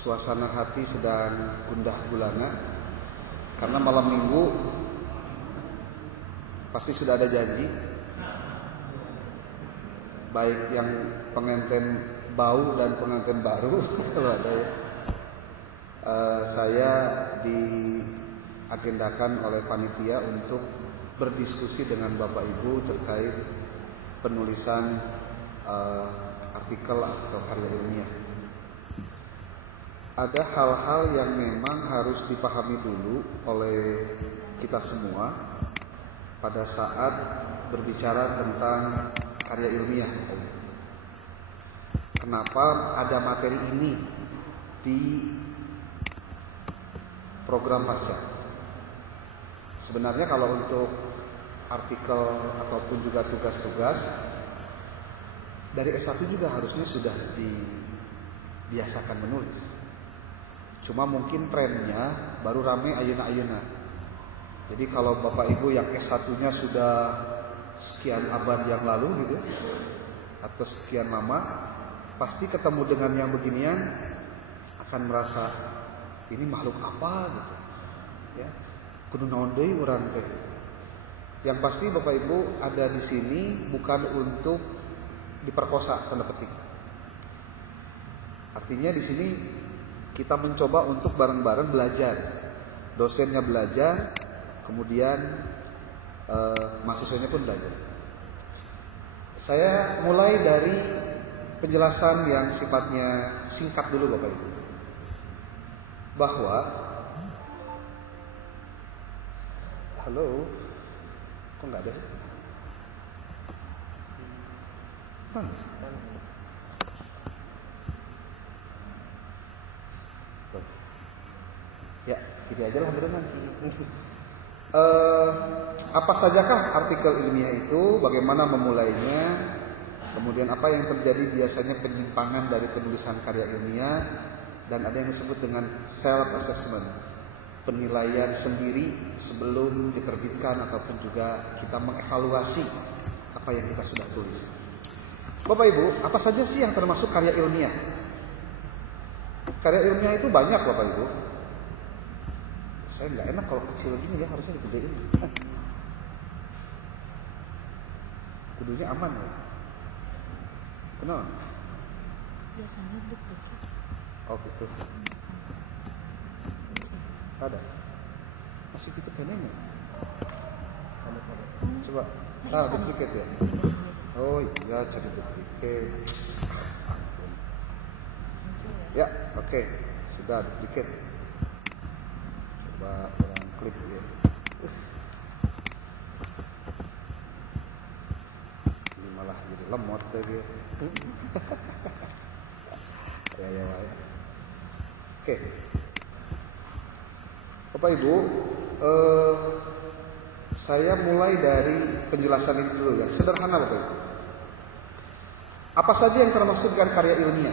suasana hati sedang gundah gulana karena malam minggu pasti sudah ada janji, baik yang pengantin bau dan pengantin baru kalau ada ya. Saya diagendakan oleh panitia untuk berdiskusi dengan Bapak Ibu terkait penulisan artikel atau karya ilmiah. Ada hal-hal yang memang harus dipahami dulu oleh kita semua pada saat berbicara tentang karya ilmiah. Kenapa ada materi ini di program pasca? Sebenarnya kalau untuk artikel ataupun juga tugas-tugas dari S1 juga harusnya sudah dibiasakan menulis. Cuma mungkin trennya baru rame ayeuna-ayeuna. Jadi kalau Bapak Ibu yang S1-nya sudah sekian abad yang lalu gitu atau sekian lama, pasti ketemu dengan yang beginian akan merasa ini makhluk apa gitu. Ya. Kudu naon deui urang teh. Yang pasti Bapak Ibu ada di sini bukan untuk diperkosa tanda petik. Artinya di sini kita mencoba untuk bareng-bareng belajar. Dosennya belajar, kemudian mahasiswanya pun belajar. Saya mulai dari penjelasan yang sifatnya singkat dulu Bapak Ibu. Bahwa halo, kok nggak ada sih? Ya, gitu aja lah berenang. Apa sajakah artikel ilmiah itu? Bagaimana memulainya? Kemudian apa yang terjadi biasanya penyimpangan dari penulisan karya ilmiah? Dan ada yang disebut dengan self assessment, penilaian sendiri sebelum diterbitkan ataupun juga kita mengevaluasi apa yang kita sudah tulis. Bapak Ibu, apa saja sih yang termasuk karya ilmiah? Karya ilmiah itu banyak Bapak Ibu. Saya nggak enak kalau kecil gini ya, harusnya digedein. Kudunya aman ya. Kenapa? Biasanya duplicate. Oh gitu. Ada. Masih gitu kayaknya. Coba. Duplicate ya. Oh iya, cari duplicate. Ya, oke. Sudah duplicate. Coba orang klik ya. Ini malah jadi lemot deh dia. Ya. Oke. Bapak Ibu, saya mulai dari penjelasan itu dulu yang sederhana Bapak Ibu. Apa saja yang termasuk dengan karya ilmiah?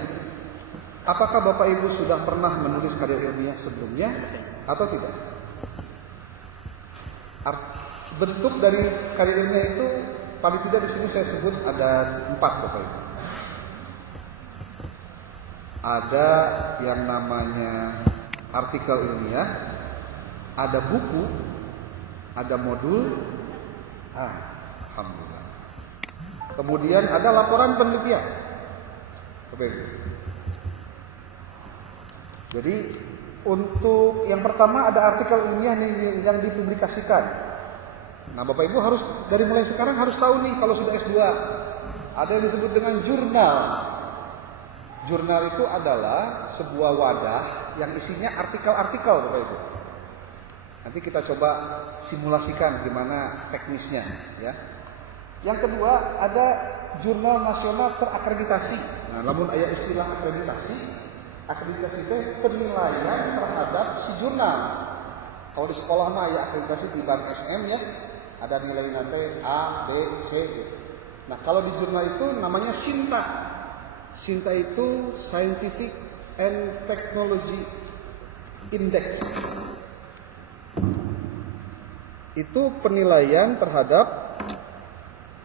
Apakah Bapak Ibu sudah pernah menulis karya ilmiah sebelumnya atau tidak? Bentuk dari karya ilmiah itu paling tidak di sini saya sebut ada 4 Bapak Ibu. Ada yang namanya artikel ilmiah, ada buku, ada modul, alhamdulillah. Kemudian ada laporan penelitian. Bapak Ibu. Jadi untuk yang pertama ada artikel ilmiah yang dipublikasikan. Nah Bapak Ibu harus dari mulai sekarang harus tahu nih kalau sudah S2. Ada yang disebut dengan jurnal. Jurnal itu adalah sebuah wadah yang isinya artikel-artikel Bapak Ibu. Nanti kita coba simulasikan gimana teknisnya ya. Yang kedua ada jurnal nasional terakreditasi. Nah, namun ada istilah akreditasi itu penilaian terhadap si jurnal. Kalau di sekolah mah ya akreditasi di bank SM ya. Ada nilai nanti A, B, C. Nah, kalau di jurnal itu namanya SINTA. SINTA itu Scientific and Technology Index. Itu penilaian terhadap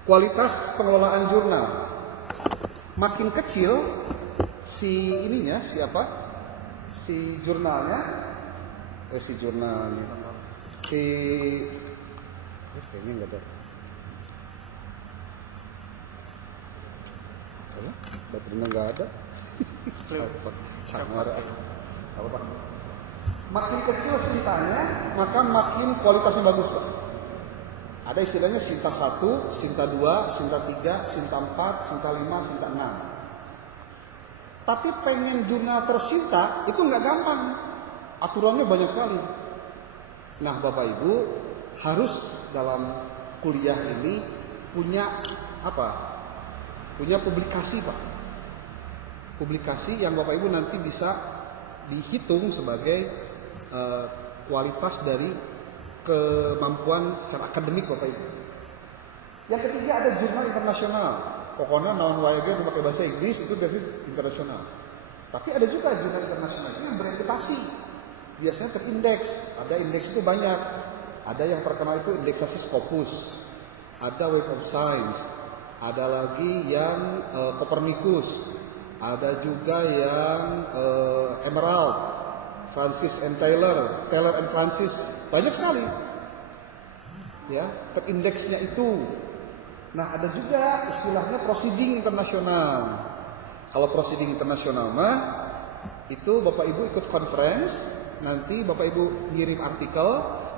kualitas pengelolaan jurnal. Makin kecil si ininya siapa? si jurnalnya kayaknya nggak ada. Alah, baterainya nggak ada. Cangar apa? Makin kecil sintanya, maka makin kualitasnya bagus, Pak. Ada istilahnya sinta 1, sinta 2, sinta 3, sinta 4, sinta 5, sinta 6. Tapi pengen jurnal tersinta itu nggak gampang. Aturannya banyak sekali. Nah, Bapak Ibu harus dalam kuliah ini punya apa? Punya publikasi, Pak. Publikasi yang Bapak Ibu nanti bisa dihitung sebagai kualitas dari kemampuan secara akademik Bapak Ibu. Yang ketiga ada jurnal internasional. Pokoknya naon wae ge pakai bahasa Inggris itu dari internasional. Tapi ada juga jurnal internasional yang bereputasi. Biasanya terindeks. Ada indeks itu banyak. Ada yang terkenal itu indeksasi Scopus. Ada Web of Science. Ada lagi yang Copernicus. Ada juga yang Emerald, Francis and Taylor, Taylor and Francis, banyak sekali. Ya, terindeksnya itu. Nah, ada juga istilahnya proceeding internasional. Kalau proceeding internasional mah itu Bapak Ibu ikut conference, nanti Bapak Ibu ngirim artikel,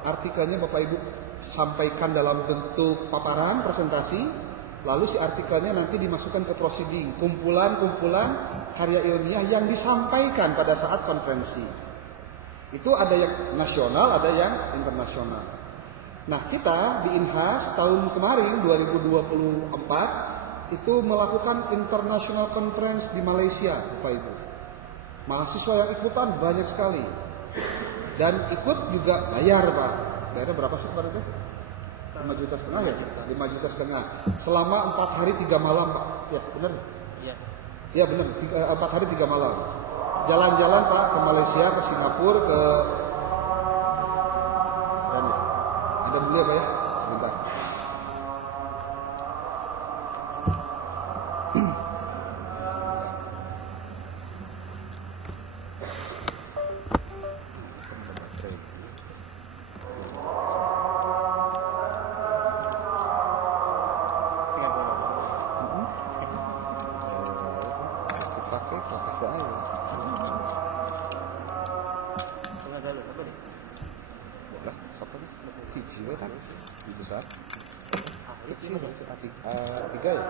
artikelnya Bapak Ibu sampaikan dalam bentuk paparan presentasi. Lalu si artikelnya nanti dimasukkan ke proceeding, kumpulan-kumpulan karya ilmiah yang disampaikan pada saat konferensi. Itu ada yang nasional, ada yang internasional. Nah, kita di INHAS tahun kemarin 2024 itu melakukan international conference di Malaysia, Bapak Ibu. Mahasiswa yang ikutan banyak sekali. Dan ikut juga bayar, Pak. Bayarnya berapa sih Pak itu? 5,5 juta ya? 5,5 juta. Selama 4 hari 3 malam, Pak. Ya, benar? Iya. Iya, benar. 4 hari 3 malam. Jalan-jalan, Pak, ke Malaysia, ke Singapura, ke dan ada dulu ya, Pak ya? Sebentar. Tiga ya?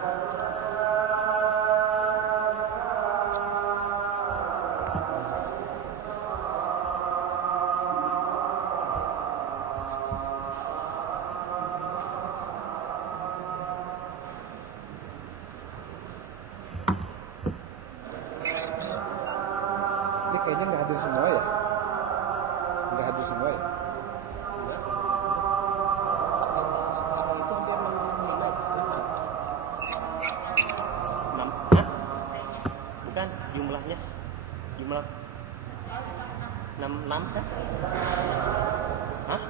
Ini kayaknya nggak hadir semua ya? Nggak hadir semua ya? Jumlahnya jumlah 66 kan? Hah?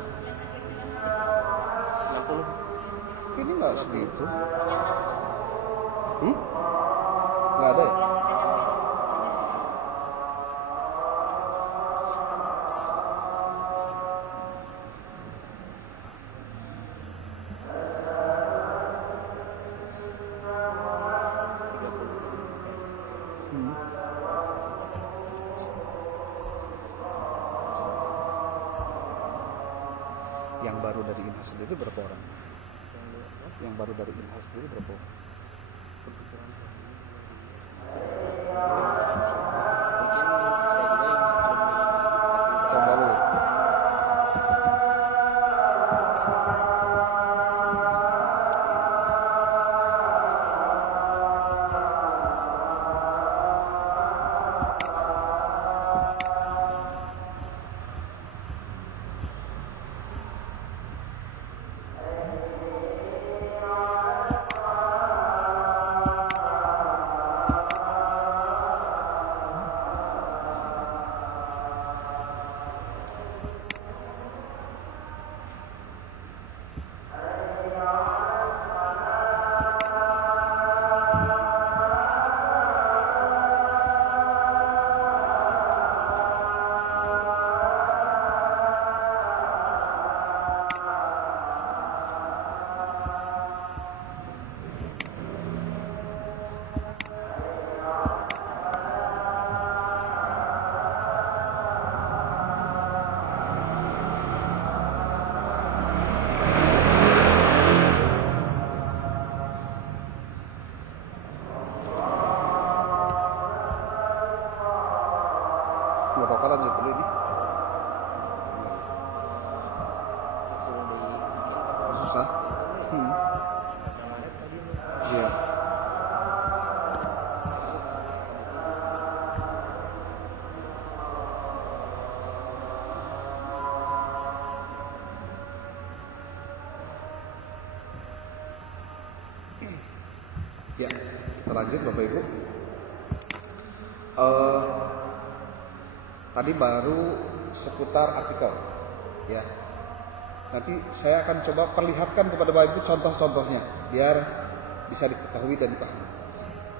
60. Ini nggak segitu. Nggak ada ya? Yang baru dari INHAS sendiri berapa orang? Yang baru dari INHAS sendiri berapa orang? Tahun lalu. Nggak apa-apa lah dulu ini. Susah. Iya. Ya, kita lanjut Bapak Ibu. Tadi baru seputar artikel, ya. Nanti saya akan coba perlihatkan kepada Bapak Ibu contoh-contohnya, biar bisa diketahui dan dipahami.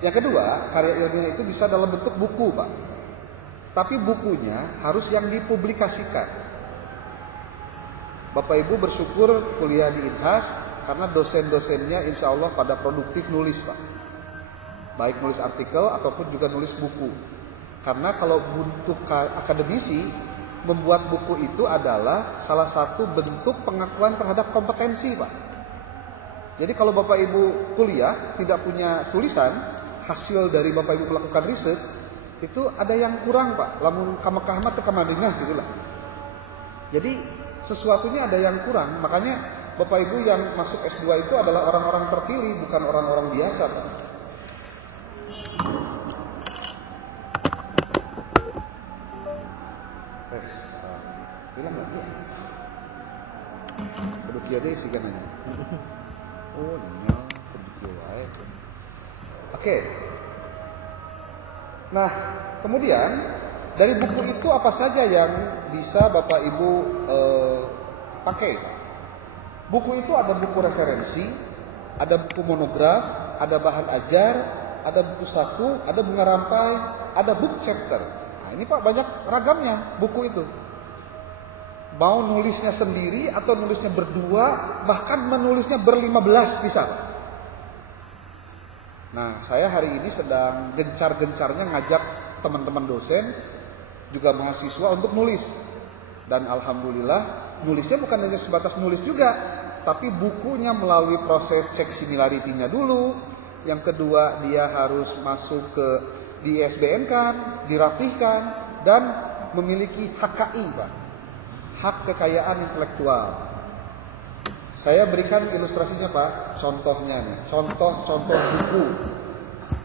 Yang kedua, karya ilmiah itu bisa dalam bentuk buku, Pak. Tapi bukunya harus yang dipublikasikan. Bapak Ibu bersyukur kuliah di INHAS, karena dosen-dosennya insya Allah pada produktif nulis, Pak. Baik nulis artikel ataupun juga nulis buku. Karena kalau untuk akademisi, membuat buku itu adalah salah satu bentuk pengakuan terhadap kompetensi, Pak. Jadi kalau Bapak Ibu kuliah tidak punya tulisan, hasil dari Bapak Ibu melakukan riset, itu ada yang kurang, Pak. Lamun kamakahmat ke Madinah gitulah. Jadi sesuatunya ada yang kurang, makanya Bapak Ibu yang masuk S2 itu adalah orang-orang terpilih, bukan orang-orang biasa, Pak. Bilang lagi ya? Produksi aja sih kan. Oh, nya produksi wae. Oke. Nah, kemudian dari buku itu apa saja yang bisa Bapak Ibu pakai? Buku itu ada buku referensi, ada buku monograf, ada bahan ajar, ada buku saku, ada bunga rampai, ada book chapter. Nah, ini Pak banyak ragamnya buku itu. Mau nulisnya sendiri atau nulisnya berdua, bahkan menulisnya ber-15 bisa. Nah, saya hari ini sedang gencar-gencarnya ngajak teman-teman dosen, juga mahasiswa untuk nulis. Dan alhamdulillah, nulisnya bukan hanya sebatas nulis juga, tapi bukunya melalui proses cek similarity-nya dulu. Yang kedua, dia harus masuk ke di ISBN kan, dirapihkan, dan memiliki HKI, Pak. Hak kekayaan intelektual. Saya berikan ilustrasinya, Pak, contohnya nih, contoh buku.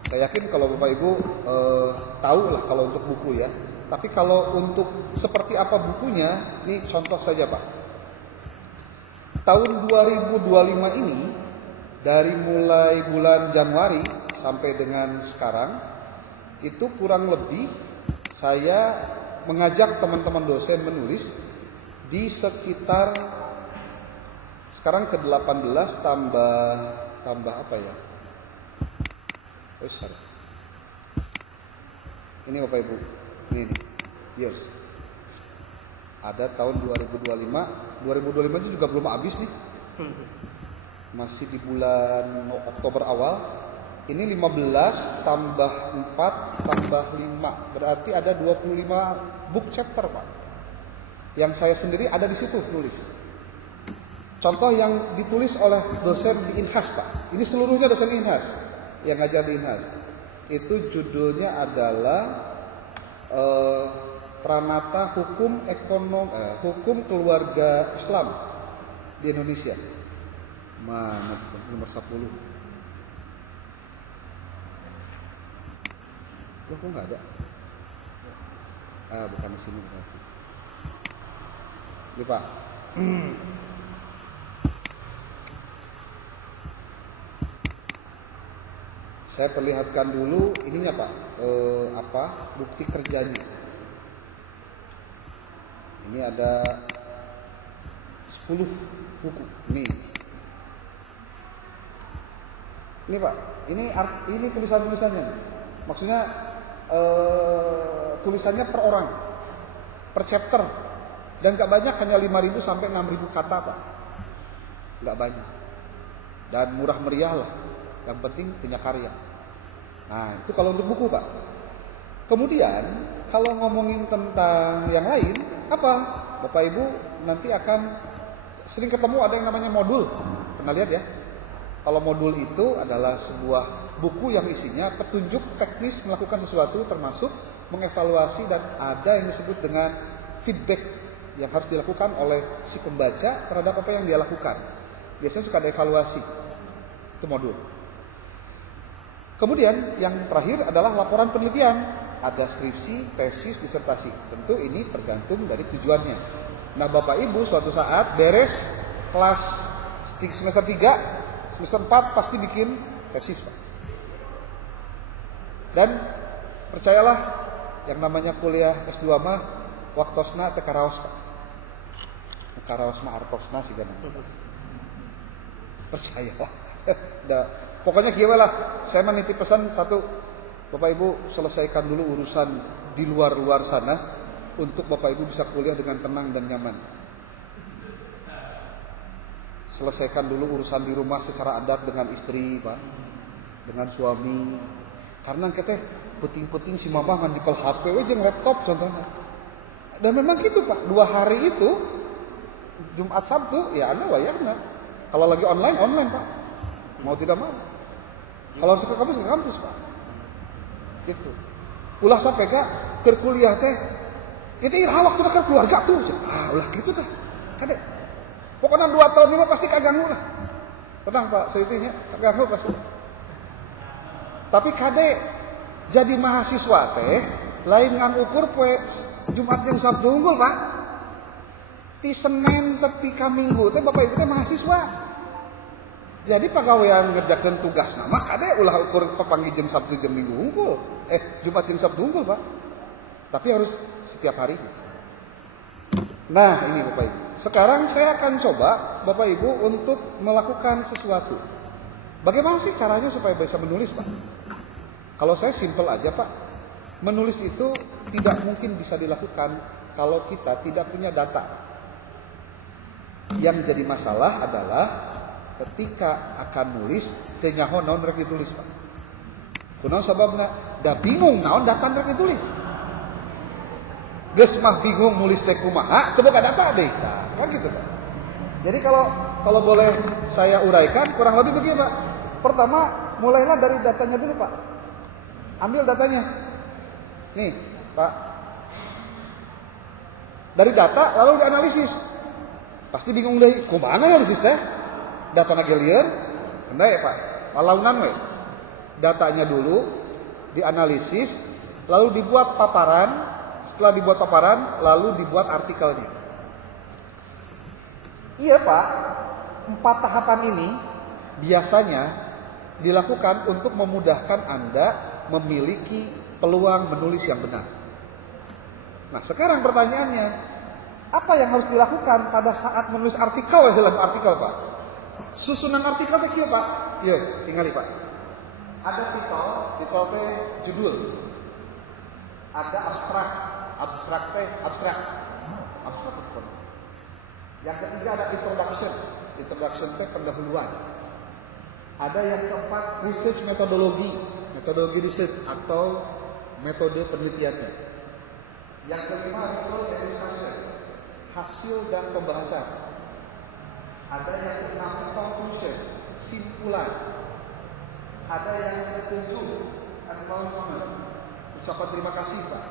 Saya yakin kalau Bapak Ibu tahu lah kalau untuk buku ya. Tapi kalau untuk seperti apa bukunya, ini contoh saja, Pak. Tahun 2025 ini, dari mulai bulan Januari sampai dengan sekarang, itu kurang lebih saya mengajak teman-teman dosen menulis di sekitar sekarang ke 18 tambah apa ya? Sorry. Ini Bapak Ibu, ini years. Ada tahun 2025 itu juga belum habis nih. Masih di bulan Oktober awal. Ini 15 tambah 4 tambah 5, berarti ada 25 book chapter, Pak. Yang saya sendiri ada di situ nulis. Contoh yang ditulis oleh dosen di INHAS, Pak. Ini seluruhnya dosen INHAS yang ngajar di INHAS. Itu judulnya adalah Pranata Hukum Keluarga Islam di Indonesia. Mana nomor 10? Loh, kok nggak ada? Bukan di sini berarti. Ini, Pak. Saya perlihatkan dulu ininya, Pak. Bukti kerjanya. Ini ada 10 buku. Ini, Pak. Ini tulisan-tulisannya. Maksudnya tulisannya per orang, per chapter. Dan gak banyak, hanya 5.000 sampai 6.000 kata, Pak. Gak banyak. Dan murah meriah lah. Yang penting punya karya. Nah, itu kalau untuk buku, Pak. Kemudian, kalau ngomongin tentang yang lain, apa? Bapak Ibu nanti akan sering ketemu ada yang namanya modul. Pernah lihat ya? Kalau modul itu adalah sebuah buku yang isinya petunjuk teknis melakukan sesuatu, termasuk mengevaluasi dan ada yang disebut dengan feedback yang harus dilakukan oleh si pembaca terhadap apa yang dia lakukan. Biasanya suka ada evaluasi. Itu modul. Kemudian yang terakhir adalah laporan penelitian. Ada skripsi, tesis, disertasi. Tentu ini tergantung dari tujuannya. Nah, Bapak Ibu suatu saat beres kelas semester 3, semester 4 pasti bikin tesis, Pak. Dan percayalah yang namanya kuliah S2 mah waktosna teh karaos, Pak. Karaos mah artosna sih kan. Percayalah. Pokoknya kieu lah. Saya menitip pesan satu, Bapak Ibu selesaikan dulu urusan di luar sana untuk Bapak Ibu bisa kuliah dengan tenang dan nyaman. Selesaikan dulu urusan di rumah secara adat dengan istri, Pak, dengan suami. Karena kita penting-penting si mama ngan dipel HP aja laptop contohnya. Dan memang gitu, Pak. 2 hari itu Jumat Sabtu ya Anda wayahna. Kalau lagi online, Pak. Mau tidak mau. Kalau ke kampus, Pak. Gitu. Ulah sampai ke kuliah teh. Itu iraha waktu ke keluarga tuh. Ulah gitu teh. Kade. Pokoknya 2 tahun ini pasti kaganggu lah. Tenang, Pak, seitinya kaganggu pasti. Tapi kade jadi mahasiswa teh lain ngan ukur poe Jumat jeung Sabtu unggul, Pak. Ti Senin tepi ka Minggu teh Bapak Ibu teh mahasiswa. Jadi pagawean ngerjakeun tugas nama kade ulah ukur papanggih jeung Sabtu jeung Minggu unggul. Jumat jeung Sabtu unggul, Pak. Tapi harus setiap hari. Nah, ini Bapak Ibu. Sekarang saya akan coba Bapak Ibu untuk melakukan sesuatu. Bagaimana sih caranya supaya bisa menulis, Pak? Kalau saya simpel aja, Pak. Menulis itu tidak mungkin bisa dilakukan kalau kita tidak punya data. Yang jadi masalah adalah ketika akan nulis teu nyaho naon rek ditulis, Pak. Kunaon sababna? Da bingung naon data rek ditulis. Geus mah bingung nulis teh kumaha, teu boga data deui. Nah, kan gitu, Pak. Jadi kalau boleh saya uraikan kurang lebih begini, Pak. Pertama, mulailah dari datanya dulu, Pak. Ambil datanya. Nih, Pak. Dari data lalu dianalisis. Pasti bingung deui, kumaha analisis teh? Datana ge lieur, kendai ya, Pak. Lalaunan we. Datanya dulu dianalisis, lalu dibuat paparan. Setelah dibuat paparan, lalu dibuat artikelnya. Iya, Pak. 4 tahapan ini biasanya dilakukan untuk memudahkan Anda memiliki peluang menulis yang benar. Nah, sekarang pertanyaannya, apa yang harus dilakukan pada saat menulis artikel dalam artikel, Pak? Susunan artikel teh kieu, Pak. Yuk, tingali, Pak. Ada titel teh judul. Ada abstrak. Abstrak. Yang ketiga ada introduction. Introduction teh pendahuluan. Ada yang keempat research metodologi research atau metode penelitiannya. Yang kelima result and discussion, hasil dan pembahasan. Ada yang keenam conclusion, simpulan. Ada yang ketujuh acknowledgement, ucapan terima kasih, Pak.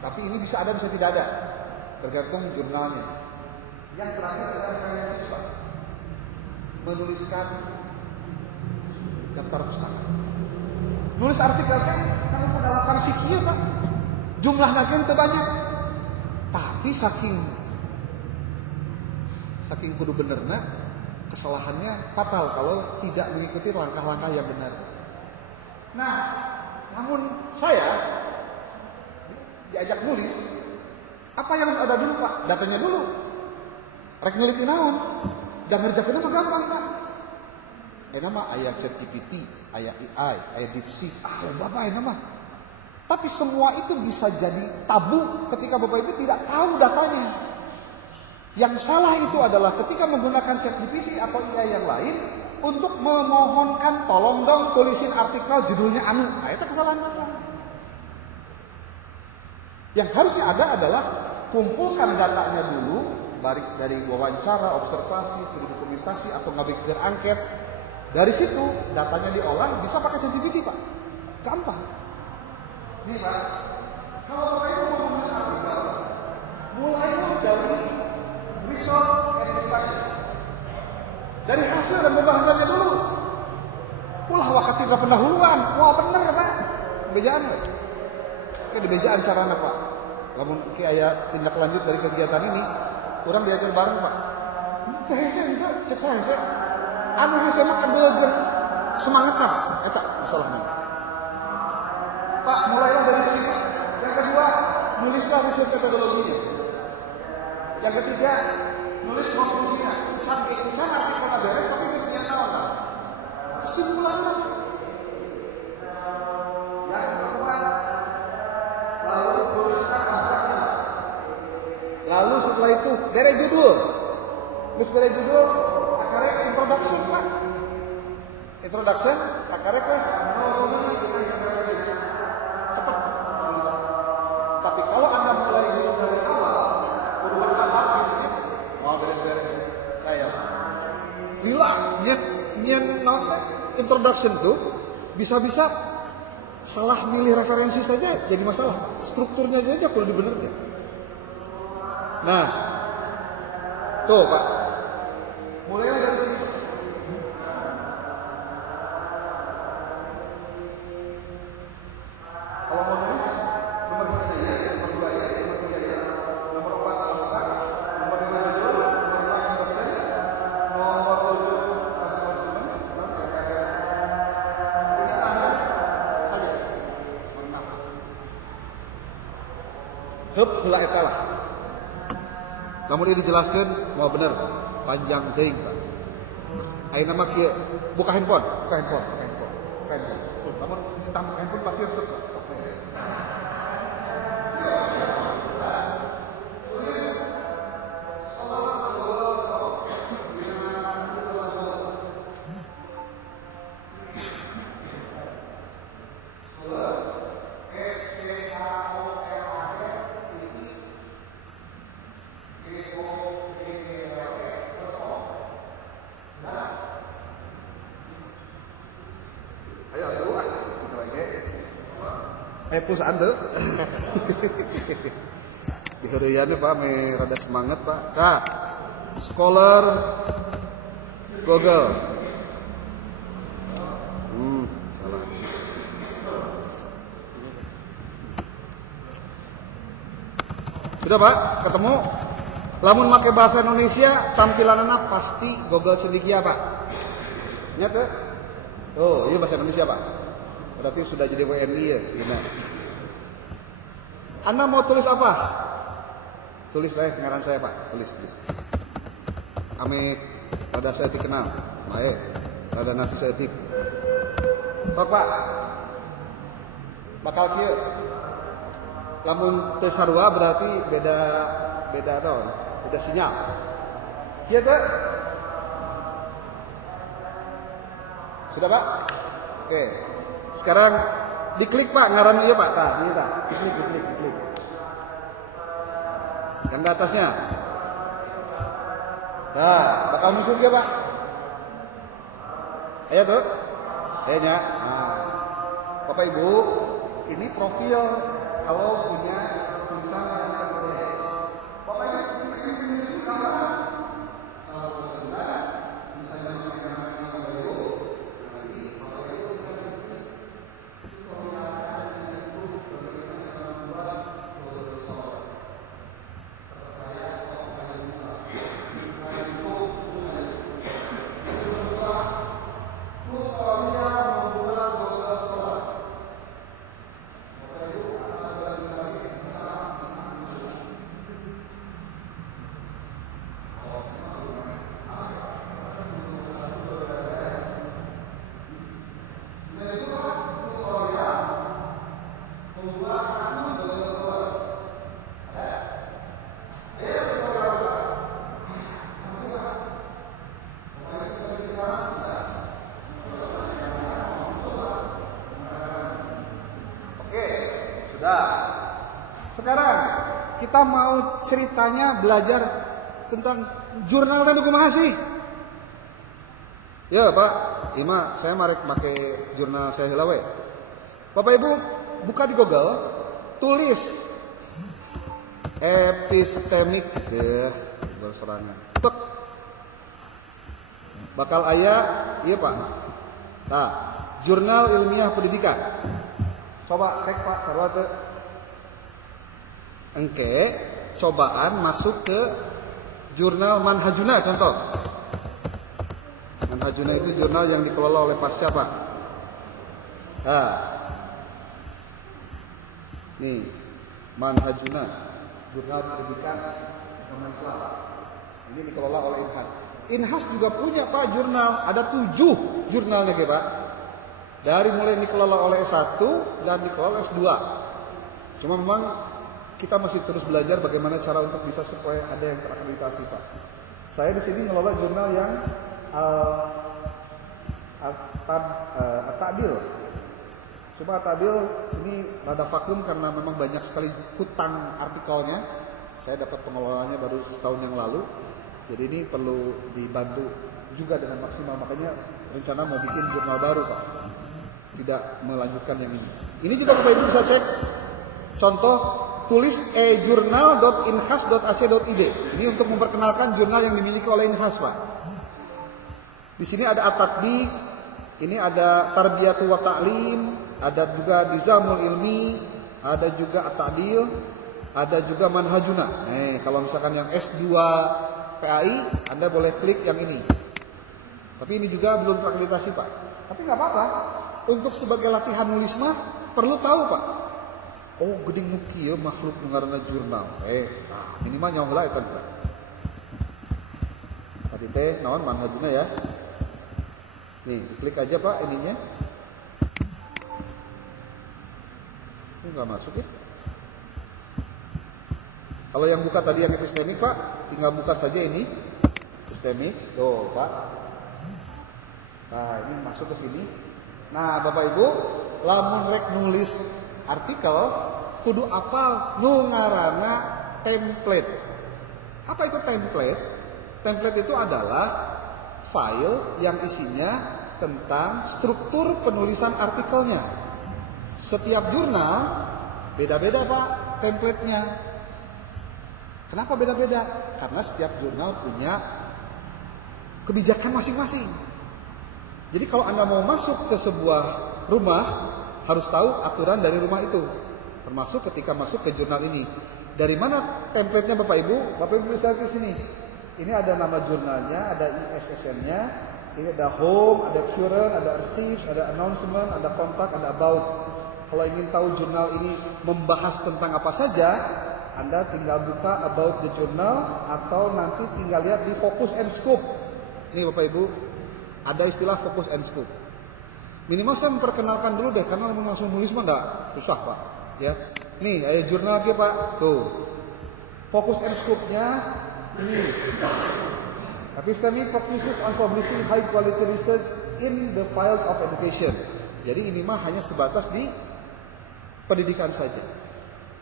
Tapi ini bisa ada, bisa tidak ada, tergantung jurnalnya. Yang terakhir adalah referensi, Pak. Menuliskan daftar pustaka. Nulis artikel kan kalau pedalaman sikieu, Pak. Jumlahna kan teu banyak. Tapi saking kudu benerna, kesalahannya fatal kalau tidak mengikuti langkah-langkah yang benar. Nah, namun saya diajak nulis, apa yang harus ada dulu, Pak? Datanya dulu. Rek neliti naon? Dan ngerjakeun mah gampang, Pak. Nama aya ChatGPT, aya AI, aya DeepSeek, Bapak nama. Tapi semua itu bisa jadi tabu ketika Bapak Ibu tidak tahu datanya. Yang salah itu adalah ketika menggunakan ChatGPT atau AI yang lain untuk memohonkan tolong dong tulisin artikel judulnya anu. Nah, itu kesalahan Bapak. Yang harusnya ada adalah kumpulkan datanya dulu, baik dari wawancara, observasi, studi dokumentasi atau ngabikin angket. Dari situ datanya diolah, bisa pakai ChatGPT, Pak. Gampang. Ini, Pak. Kalau Bapak Ibu mau menulis artikel, mulai dari result and discussion. Dari hasil dan pembahasannya dulu. Ulah waktu tidak pendahuluan, wah bener Pak. Bejaan. Oke, di bejaan sarana Pak. Lamun ki aya tindak lanjut dari kegiatan ini, kurang diajar bareng Pak. Teh hese juga cek saya hese. Anu hese mah kadeueun semangat Pak. Eta masalahnya. Pak, mulailah dari sini. Yang kedua, nulislah riset metodologinya. Yang ketiga, nulis konklusinya. Sampai artikelnya beres, tapi mestinya tahu Pak. Kesimpulannya. Yang keempat, lalu tuliskan abstraknya. Lalu setelah itu dari judul. Terus dari judul, akarek introduction Pak. Introduction, akarek lah. Cepat. Tapi kalau Anda mulai dari awal, berbuat apa mau beres-beres saya. Bila nyen introduction tuh bisa-bisa salah milih referensi saja jadi masalah. Strukturnya saja perlu dibenerkan. Nah, tuh Pak, mulailah dari sini. Kalau mau nulis, nomor 3 ya, nomor 2 ya, nomor 3 ya, nomor 4 abstrak, nomor 5 judul, nomor 6 persen, nomor 7 teman-teman, ini ada saja. Hup, heula eta lah. Namun ini dijelaskan, mau bener, panjang teuing Pak. Ayeuna mah kieu, buka handphone. Namun kita buka handphone pasti susah. Perusahaan tuh. Di hariannya Pak, me rada semangat Pak. Kak, Scholar Google. Salah. Sudah Pak, ketemu. Lamun make bahasa Indonesia, tampilanana pasti Google sedikit Pak. Ingat tuh? Oh, ini bahasa Indonesia Pak. Berarti sudah jadi WNI ya, gimana? Anda mau tulis apa? Tulis lah ngaran saya Pak, tulis. Ame rada saya dikenal, baik. Rada nasi saya tip. Pak, bakal kieu. Lamun teu sarua berarti beda tahun, beda sinyal. Kieu teh? Sudah Pak? Oke. Sekarang diklik Pak, ngaran ieu Pak, tah, ieu tah. Diklik. Yang di atasnya. Nah, bakal muncul dia Pak. Ayo tuh. Ayo nya. Nah. Bapak Ibu, ini profil kalau punya tulisan yang berbeda. Bapak Ibu, ini gambar. Salah satu tulisan yang menggunakan Bapak Ibu. Nanti Bapak Ibu Sekarang kita mau ceritanya belajar tentang jurnal dan kumaha sih? Ya Pak, ima saya marek pakai jurnal saya heula we. Bapak Ibu buka di Google, tulis epistemik deh berserangan. Pek. Bakal aya iya Pak. Nah, jurnal ilmiah pendidikan. Coba cek Pak sarua teu. Engke cobaan masuk ke jurnal Manhajuna contoh. Manhajuna itu jurnal yang dikelola oleh Pasca Pak. Nah. Nih, Manhajuna, jurnal pendidikan agama Islam. Ini dikelola oleh Inhas. Inhas juga punya Pak jurnal, ada 7 jurnalnya Pak. Dari mulai dikelola oleh S1 dan dikelola S2. Cuma memang kita masih terus belajar bagaimana cara untuk bisa supaya ada yang terakreditasi Pak. Saya di sini ngelola jurnal yang At-Ta'dil. Cuma At-Ta'dil ini rada vakum karena memang banyak sekali hutang artikelnya. Saya dapat pengelolaannya baru setahun yang lalu. Jadi ini perlu dibantu juga dengan maksimal. Makanya rencana mau bikin jurnal baru Pak. Tidak melanjutkan yang ini. Ini juga Bapak Ibu bisa cek. Contoh tulis e-jurnal.inhas.ac.id. Ini untuk memperkenalkan jurnal yang dimiliki oleh Inhas Pak. Di sini ada At-Tatbiq, ini ada Tarbiyatu wa Ta'lim, ada juga Nizamul Ilmi, ada juga At-Ta'dil, ada juga Manhajuna. Kalau misalkan yang S2 PAI, Anda boleh klik yang ini. Tapi ini juga belum terakreditasi Pak. Tapi nggak apa-apa. Untuk sebagai latihan nulis mah perlu tahu Pak. Oh, geuning nu kieu makhluk nu ngaranna jurnal. Minimal nyaho heula eta Pak. Tadi teh naon Manhajuna ya. Nih, klik aja Pak ininya. Enggak masuk ya. Kalau yang buka tadi yang epistemik Pak, tinggal buka saja ini epistemik. Tuh Pak. Nah, ini masuk ke sini. Nah, Bapak Ibu, lamun rek nulis artikel kudu apal nu ngaranna template. Apa itu template? Template itu adalah file yang isinya tentang struktur penulisan artikelnya. Setiap jurnal beda-beda Pak template-nya. Kenapa beda-beda? Karena setiap jurnal punya kebijakan masing-masing. Jadi kalau Anda mau masuk ke sebuah rumah, harus tahu aturan dari rumah itu. Termasuk ketika masuk ke jurnal ini. Dari mana template-nya Bapak Ibu? Bapak Ibu bisa ke sini. Ini ada nama jurnalnya, ada ISSN-nya, ini ada home, ada current, ada archives, ada announcement, ada kontak, ada about. Kalau ingin tahu jurnal ini membahas tentang apa saja, Anda tinggal buka about the journal atau nanti tinggal lihat di focus and scope. Ini Bapak Ibu, ada istilah focus and scope. Minimal saya memperkenalkan dulu deh, karena langsung nulis mah enggak susah Pak. Ya, nih ada jurnal lagi Pak. Tuh, focus and scope-nya ini. Epistemic focuses on publishing high quality research in the field of education. Jadi ini mah hanya sebatas di pendidikan saja.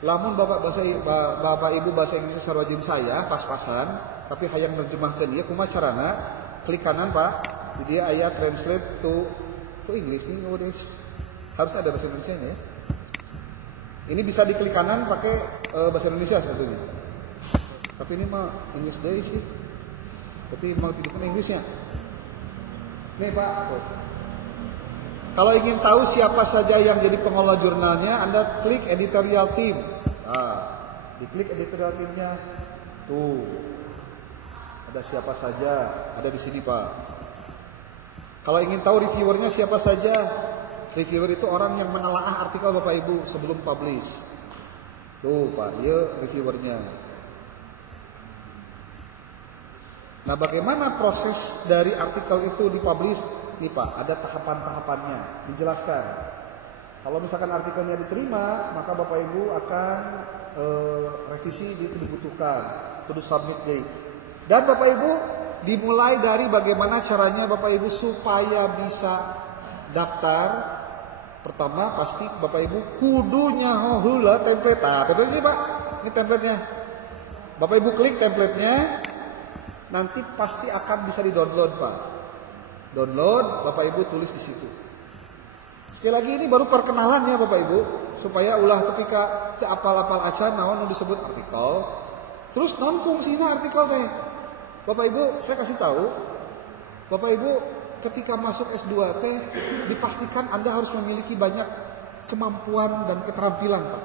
Lamun Bapak Ibu bahasa Inggris sarwajin saya pas-pasan, tapi hayang nerjemahkeun ieu kumaha carana? Klik kanan Pak. Jadi aya translate to English nih nowadays. Harusnya ada bahasa Indonesianya ya. Ini bisa diklik kanan pakai bahasa Indonesia sebetulnya. Tapi ini mah English day sih. Berarti mau titipkan Inggrisnya. Nih Pak. Kalau ingin tahu siapa saja yang jadi pengelola jurnalnya, Anda klik editorial team. Nah, diklik editorial teamnya. Tuh. Ada siapa saja. Ada di sini Pak. Kalau ingin tahu reviewernya siapa saja, reviewer itu orang yang menelaah artikel Bapak Ibu sebelum publish. Tuh Pak, ya reviewernya. Nah, bagaimana proses dari artikel itu dipublish? Nih Pak, ada tahapan-tahapannya, dijelaskan. Kalau misalkan artikelnya diterima, maka Bapak Ibu akan revisi itu dibutuhkan, kudu submit date. Dan Bapak Ibu dimulai dari bagaimana caranya Bapak Ibu supaya bisa daftar. Pertama pasti Bapak Ibu kudu nyaho heula template. Template ini Pak, ini template-nya. Bapak Ibu klik template-nya, nanti pasti akan bisa di-download Pak. Download, Bapak Ibu tulis di situ. Sekali lagi ini baru perkenalannya Bapak Ibu. supaya ulah ketika teu apal-apal acan naon nu disebut artikel. Terus non fungsina artikel teh. Bapak Ibu, saya kasih tahu. Bapak Ibu, ketika masuk S2 teh dipastikan Anda harus memiliki banyak kemampuan dan keterampilan, Pak.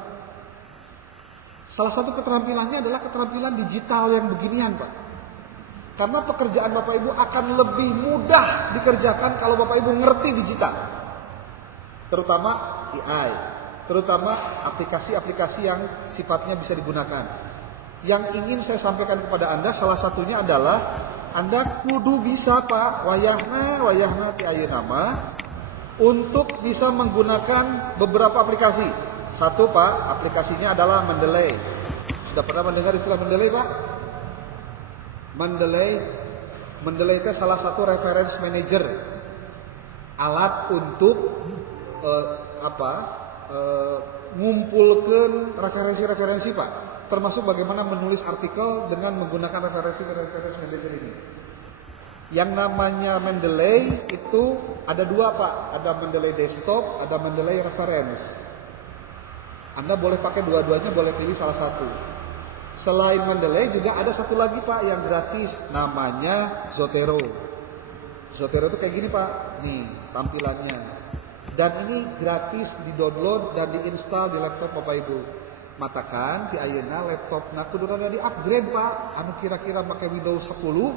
Salah satu keterampilannya adalah keterampilan digital yang beginian, Pak. Karena pekerjaan Bapak Ibu akan lebih mudah dikerjakan kalau Bapak Ibu ngerti digital. Terutama AI, terutama aplikasi-aplikasi yang sifatnya bisa digunakan. Yang ingin saya sampaikan kepada Anda salah satunya adalah Anda kudu bisa, Pak, wayahna ti ayeuna mah untuk bisa menggunakan beberapa aplikasi. Satu, Pak, aplikasinya adalah Mendeley. Sudah pernah mendengar istilah Mendeley, Pak? Mendeley itu salah satu reference manager, alat untuk ngumpulkan referensi-referensi, Pak. Termasuk bagaimana menulis artikel dengan menggunakan referensi-referensi manager ini. Yang namanya Mendeley itu ada dua, Pak. Ada Mendeley desktop, ada Mendeley reference. Anda boleh pakai dua-duanya, boleh pilih salah satu. Selain Mendeley juga ada satu lagi, Pak, yang gratis, namanya Zotero. Zotero itu kayak gini, Pak. Nih tampilannya. Dan ini gratis di-download dan di-install di laptop Bapak Ibu. Matakan di ayeuna laptop kudu rada di-upgrade, Pak. Anu kira-kira pakai Windows 10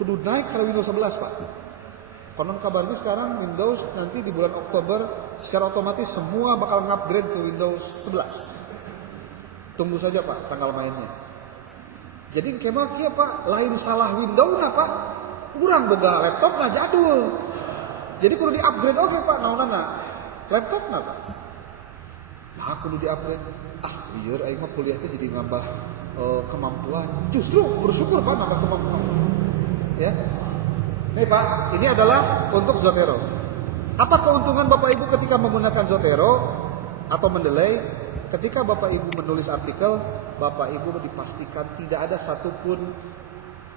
kudu naik ke Windows 11, Pak. Konon kabarnya sekarang Windows nanti di bulan Oktober secara otomatis semua bakal ngupgrade ke Windows 11. Tunggu saja, Pak, tanggal mainnya. Jadi kemah kieu, Pak, lain salah Windows na, Pak. Urang boga laptop na jadul. Jadi kudu di-upgrade oge, Pak, naonana? Laptop na, Pak. Nah, kudu di-upgrade. Biar aing mah kuliah teh jadi nambah kemampuan. Justru bersyukur, Pak, nambah kemampuan. Ya. Nih, Pak, ini adalah untuk Zotero. Apa keuntungan Bapak Ibu ketika menggunakan Zotero atau Mendeley? Ketika Bapak Ibu menulis artikel, Bapak Ibu dipastikan tidak ada satupun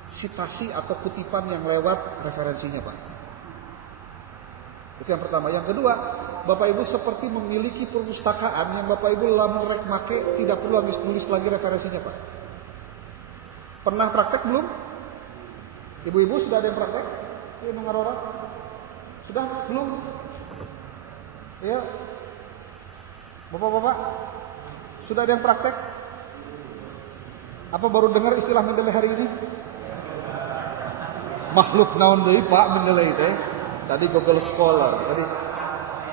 citasi atau kutipan yang lewat referensinya, Pak. Itu yang pertama. Yang kedua, Bapak Ibu seperti memiliki perpustakaan yang Bapak Ibu lamun rek make tidak perlu lagi nulis lagi referensinya, Pak. Pernah praktek belum? Ibu-ibu sudah ada yang praktek? Iya, mengarora. Sudah belum? Iya. Bapak-bapak, sudah ada yang praktek? Apa baru dengar istilah Mendeley hari ini? Makhluk naon deui, Pak, Mendeley teh? Tadi Google Scholar, tadi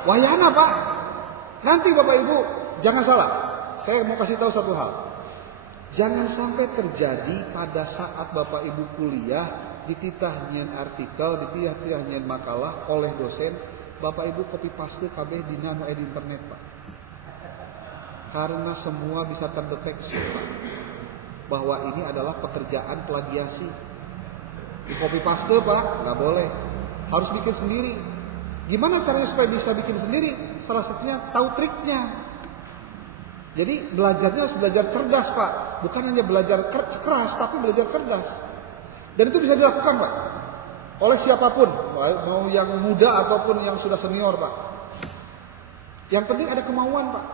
wayana, Pak. Nanti Bapak Ibu jangan salah. Saya mau kasih tahu satu hal. Jangan sampai terjadi pada saat Bapak Ibu kuliah dititah nyen artikel, dititah nyen makalah oleh dosen, Bapak Ibu copy paste kabeh dina anu aya di internet, Pak. Karena semua bisa terdeteksi, Pak, bahwa ini adalah pekerjaan plagiasi. Di copy paste, Pak, nggak boleh. Harus bikin sendiri. Gimana caranya supaya bisa bikin sendiri? Salah satunya tahu triknya. Jadi belajarnya harus belajar cerdas, Pak. Bukan hanya belajar keras, tapi belajar cerdas. Dan itu bisa dilakukan, Pak, oleh siapapun, mau yang muda ataupun yang sudah senior, Pak. Yang penting ada kemauan, Pak.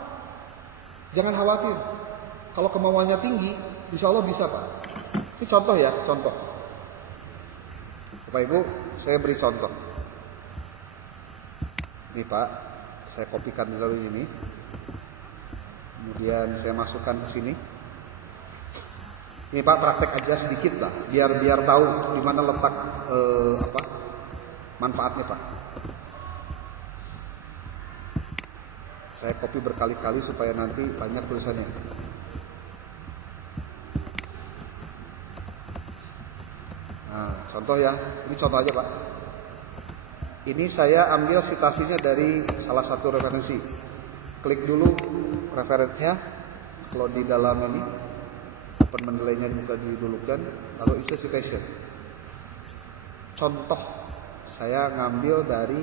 Jangan khawatir. Kalau kemauannya tinggi, insya Allah bisa, Pak. Ini contoh ya, contoh. Bapak Ibu, saya beri contoh. Ini, Pak, saya kopikan dulu ini. Kemudian saya masukkan ke sini. Ini, Pak, praktek aja sedikit lah, biar tahu di mana letak manfaatnya, Pak. Saya copy berkali-kali supaya nanti banyak tulisannya. Nah, contoh ya, ini contoh aja, Pak. Ini saya ambil citasinya dari salah satu referensi. Klik dulu referensinya. Kalau di dalam ini open Mendeley-nya juga didulukan, lalu isi citation. Contoh saya ngambil dari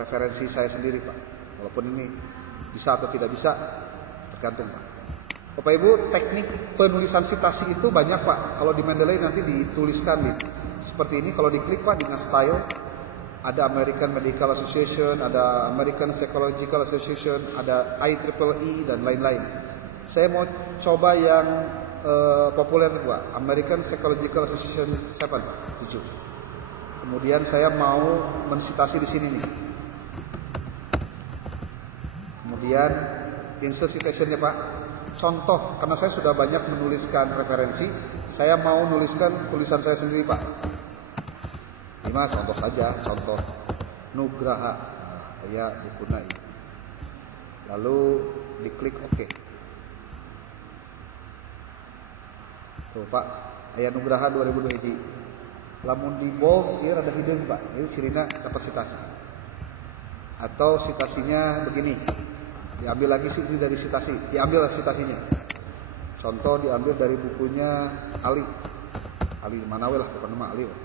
referensi saya sendiri, Pak. Walaupun ini bisa atau tidak bisa tergantung, Pak. Bapak Ibu, teknik penulisan citasi itu banyak, Pak. Kalau di Mendeley nanti dituliskan nih seperti ini. Kalau diklik, Pak, dengan style ada American Medical Association, ada American Psychological Association, ada IEEE dan lain-lain. Saya mau coba yang populer itu Pak, American Psychological Association 7, 7. Kemudian saya mau mensitasi di sini nih. Kemudian insert citation-nya Pak. Contoh, karena saya sudah banyak menuliskan referensi, saya mau nuliskan tulisan saya sendiri Pak. Lima contoh saja, contoh Nugraha, ya buku nai. Lalu diklik OK. Tuh Pak, ayat Nugraha 2002 hiji. Lamun di bold, dia ada hidung Pak. Ini cirina dapat citasi. Atau citasinya begini. Diambil lagi dari citasi, diambil citasinya. Contoh diambil dari bukunya Ali. Ali Manawe lah, bukan nama Ali. Pak.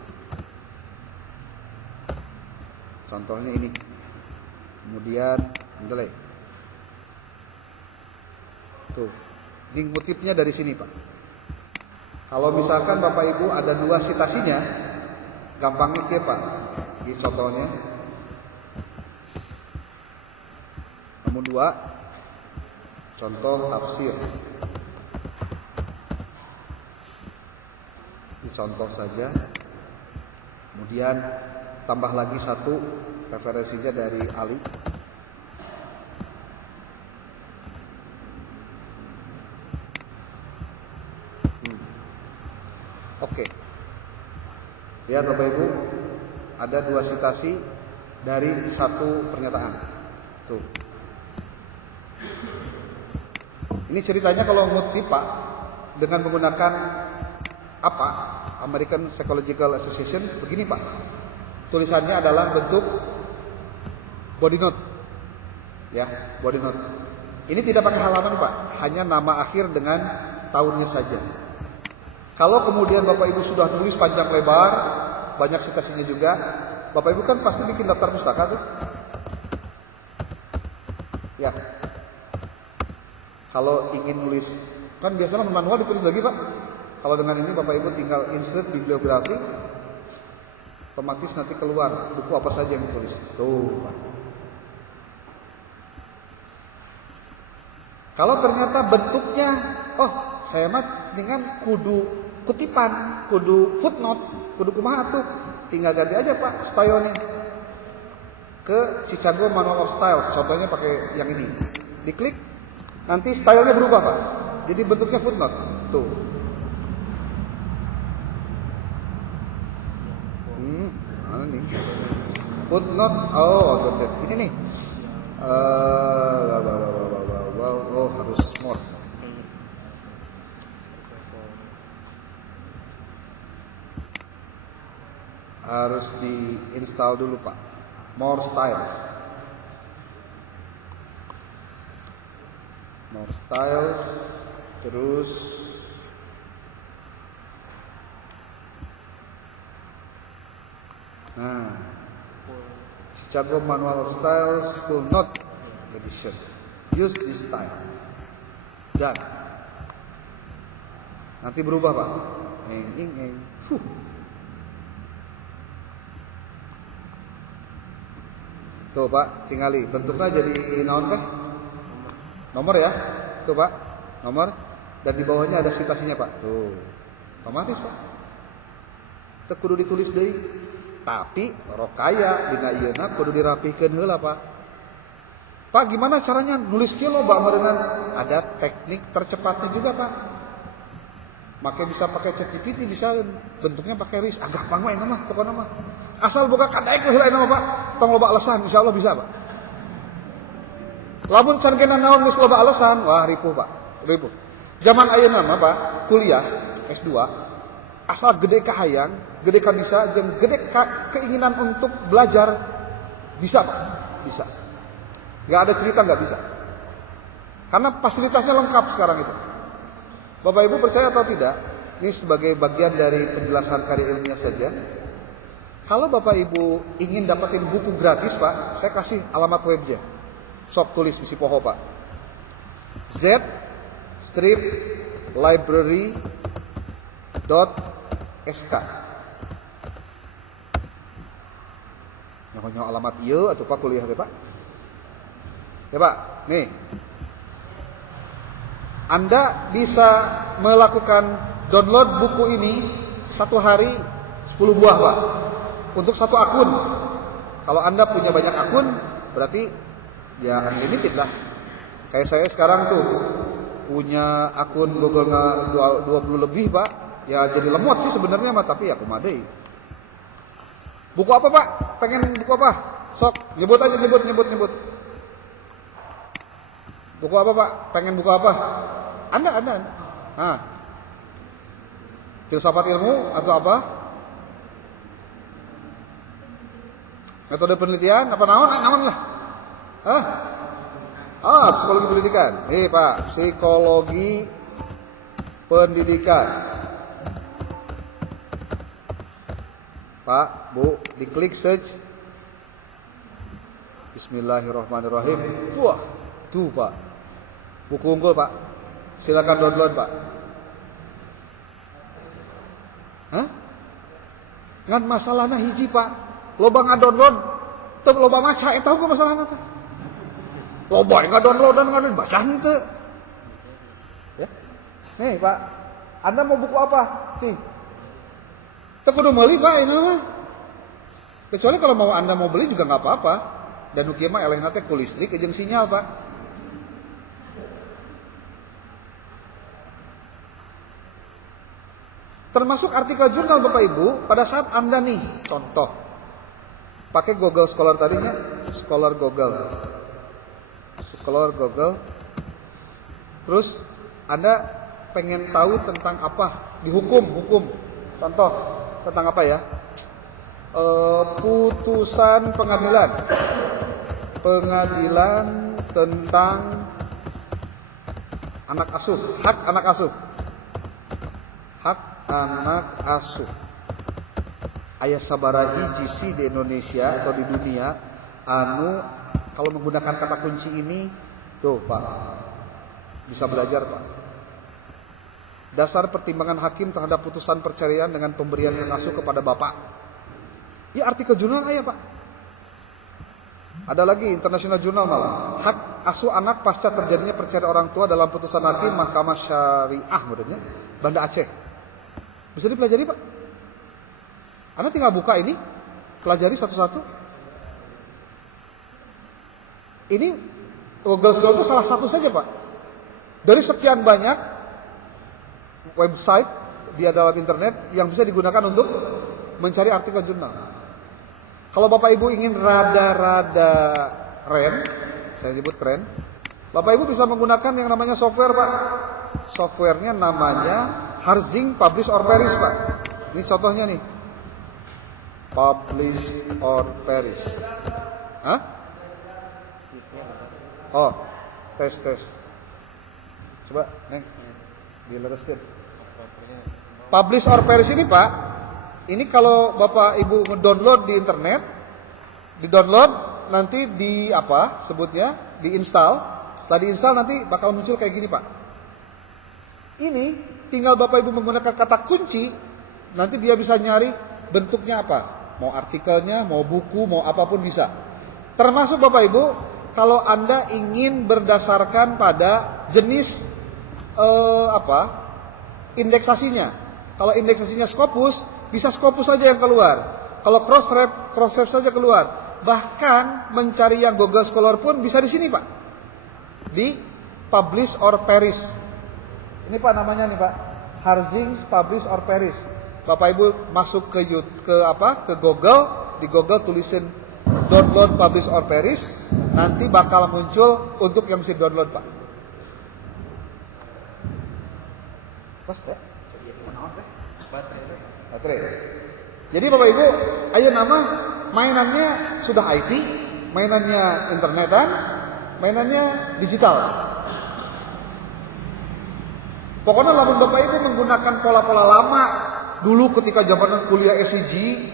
Contohnya ini. Kemudian delay. Tuh. Ini ngutipnya dari sini, Pak. Kalau misalkan Bapak Ibu ada dua citasinya, gampangnya kia Pak. Ini contohnya. Nomor 2, contoh tafsir. Ini contoh saja. Kemudian tambah lagi satu referensinya dari Ali. Oke. Lihat Bapak Ibu, ada dua citasi dari satu pernyataan. Tuh. Ini ceritanya kalau ngutip Pak dengan menggunakan apa? American Psychological Association begini Pak. Tulisannya adalah bentuk body note. Ya, body note. Ini tidak pakai halaman Pak, hanya nama akhir dengan tahunnya saja. Kalau kemudian Bapak Ibu sudah tulis panjang lebar, banyak citasinya juga, Bapak Ibu kan pasti bikin daftar pustaka tuh. Ya. Kalau ingin nulis, kan biasanya manual ditulis lagi Pak. Kalau dengan ini Bapak Ibu tinggal insert bibliografi, otomatis nanti keluar buku apa saja yang ditulis. Tuh Pak. Kalau ternyata bentuknya, oh saya mah dengan kudu kutipan, kudu footnote, kudu kumaha tuh, tinggal ganti aja Pak stylenya ke Chicago Manual of Styles. Contohnya pakai yang ini, diklik, nanti stylenya berubah Pak, jadi bentuknya footnote. Tuh. Mana nih? Footnote, oh, ini nih. Oh, harus more. Harus diinstal dulu Pak. More styles. More styles. Terus Chicago Manual of Styles School Note Edition. Use this style. Dan nanti berubah Pak. Tuh Pak, tinggali. Bentuknya jadi naon teh? Nomor ya. Tuh Pak, nomor. Dan di bawahnya ada citasinya Pak. Tuh. Otomatis Pak. Teu kudu ditulis deui. Tapi rokaya dina ieuna kudu dirapihkeun heula Pak. Pak, gimana caranya nulis kieu loba dengan ada teknik tercepatnya juga Pak. Makanya bisa pakai ChatGPT, bisa bentuknya pakai RIS. Agak gampang mah mah pokoknya mah. Asal buka kadaek heula mah Pak. Tong loba alasan insyaallah bisa Pak. Lamun can kena naon geus loba alasan, wah ripuh Pak. Ripuh. Zaman ayeuna mah Pak, kuliah S2 asal gede ka hayang, gede ka bisa, jeung gede ka keinginan untuk belajar bisa Pak. Bisa. Gak ada cerita gak bisa. Karena fasilitasnya lengkap sekarang itu. Bapak Ibu percaya atau tidak, ini sebagai bagian dari penjelasan karya ilmiah saja. Kalau Bapak Ibu ingin dapetin buku gratis Pak, saya kasih alamat webnya. Sok tulis bisi poho Pak. z-library.sk. nyaho alamat ieu atuh Pak kuliah teh Pak. Ya Pak, nih. Anda bisa melakukan download buku ini satu hari 10 buah Pak. Untuk satu akun. Kalau Anda punya banyak akun, berarti ya unlimited lah. Kayak saya sekarang tuh punya akun Google 20 lebih Pak. Ya jadi lemot sih sebenarnya mah, tapi ya kumadei. Buku apa Pak? Pengen buku apa? Sok, nyebut aja, nyebut. Buku apa Pak? Pengen buku apa? Anda. Nah. Filsafat ilmu atau apa? Metode penelitian apa naon lah? Hah? Psikologi pendidikan. Nih Pak, psikologi pendidikan. Pak, Bu, diklik search. Bismillahirrahmanirrahim. Wah, tuh Pak. Buku unggul Pak. Silakan download Pak. Hah? Ngan masalahnya hiji Pak. Loba ngadownload, teu loba maca, tahu ka masalahna teh? Loba ngadownload dan ngadownload baca henteu. Ya. Nih Pak, Anda mau buku apa? Nih. Teu kudu meuli Pak ini mah. Kecuali kalau mau Anda mau beli juga nggak apa-apa. Dan ukieu mah elehna teh ku listrik jeung sinyal Pak. Termasuk artikel jurnal Bapak Ibu pada saat Anda nih, contoh, pakai Google Scholar tadinya, Scholar Google, terus Anda pengen tahu tentang apa di hukum, contoh tentang apa ya, putusan pengadilan tentang anak asuh, hak anak asuh. Aya sabaraha hiji di Indonesia atau di dunia anu kalau menggunakan kata kunci ini, tuh Pak, bisa belajar Pak. Dasar pertimbangan hakim terhadap putusan perceraian dengan pemberian hak asuh kepada bapak. Ya artikel jurnal aya Pak. Ada lagi internasional jurnal malah. Hak asuh anak pasca terjadinya perceraian orang tua dalam putusan hakim Mahkamah Syariah modelnya Banda Aceh. Bisa dipelajari Pak. Anda tinggal buka ini, pelajari satu-satu. Ini Google Scholar itu salah satu saja Pak. Dari sekian banyak website di dalam internet yang bisa digunakan untuk mencari artikel jurnal. Kalau Bapak Ibu ingin rada-rada keren, saya sebut keren, Bapak Ibu bisa menggunakan yang namanya software Pak. Softwarenya namanya Harzing Publish or Perish Pak. Ini contohnya nih. Publish or Perish. Hah? Oh, tes. Coba, next. Dilereskan. Publish or Perish ini Pak, ini kalau Bapak Ibu ngedownload di internet, di-download nanti di apa sebutnya, diinstal. Setelah diinstal nanti bakal muncul kayak gini Pak. Ini tinggal Bapak Ibu menggunakan kata kunci, nanti dia bisa nyari bentuknya apa. Mau artikelnya, mau buku, mau apapun bisa. Termasuk Bapak Ibu, kalau Anda ingin berdasarkan pada jenis indeksasinya. Kalau indeksasinya Scopus, bisa Scopus saja yang keluar. Kalau Crossref saja keluar. Bahkan mencari yang Google Scholar pun bisa di sini Pak. Di Publish or Perish. Ini Pak namanya nih Pak, Harzing Publish or Perish. Bapak Ibu masuk ke Google, di Google tulisin download Publish or Perish, nanti bakal muncul untuk yang mesti download Pak. Pas ya? Baterai. Jadi Bapak Ibu, ayo nama mainannya sudah IT, mainannya internetan, mainannya digital. Pokoknya lamun Bapak Ibu menggunakan pola-pola lama dulu ketika zaman kuliah SIG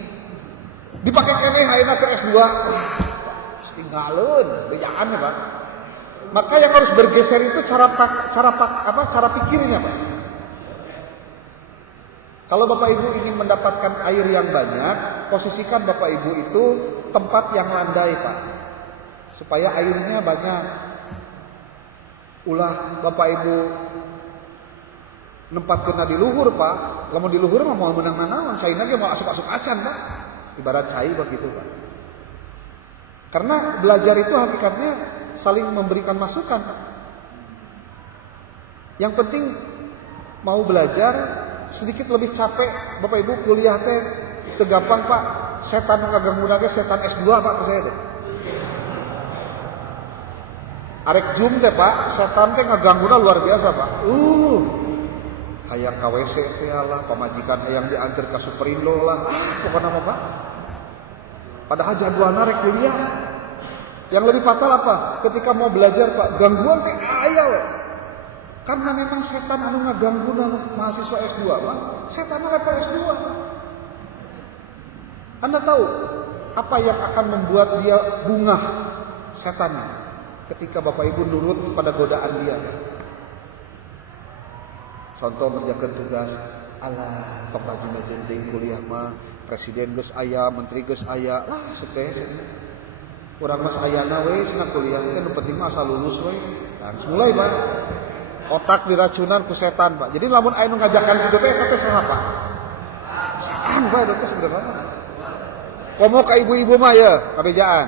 dipakai keneh ayeuna ke S2. Tinggalin, bejaan ya Pak. Maka yang harus bergeser itu cara pikirnya Pak. Kalau Bapak Ibu ingin mendapatkan air yang banyak, posisikan Bapak Ibu itu tempat yang landai Pak, supaya airnya banyak. Ulah Bapak Ibu nempat kena di luhur Pak, lamun di luhur mah mau menang nanaon, cai ge mau asup-asup acan Pak, ibarat cai begitu Pak. Karena belajar itu hakikatnya saling memberikan masukan Pak. Yang penting mau belajar sedikit lebih capek Bapak Ibu kuliah teh teu gampang Pak. Setan nu ngagangguna ge setan S2 Pak ke saya teh. Arek Zoom teh Pak, setan teh ngagangguna luar biasa Pak. Hayang ka WC teh lah, pamajikan hayang diantar ka Superindo lah. Pokona mah Pak. Padahal jadwalna rek kuliah. Yang lebih fatal apa? Ketika mau belajar Pak, gangguan teh aya we. Karena memang setan anu ngagangguna mahasiswa S2 mah, setan level S2. Anda tahu apa yang akan membuat dia bungah setannya ketika Bapak Ibu nurut pada godaan dia. Contoh menjalankan tugas, alah pemajina jending kuliah mah presiden geus aya, menteri geus aya, lah seteh. Urang mah sayana we cenah kuliah teh nu penting mah asal lulus we. Tah mulai Pak. Otak diracunan ku setan Pak. Jadi lamun aya nu ngajakan kitu teh eta teh saha Pak? Setan Pak eta teh sebenarnya. Komo ka ibu-ibu mah ya, kabejaan.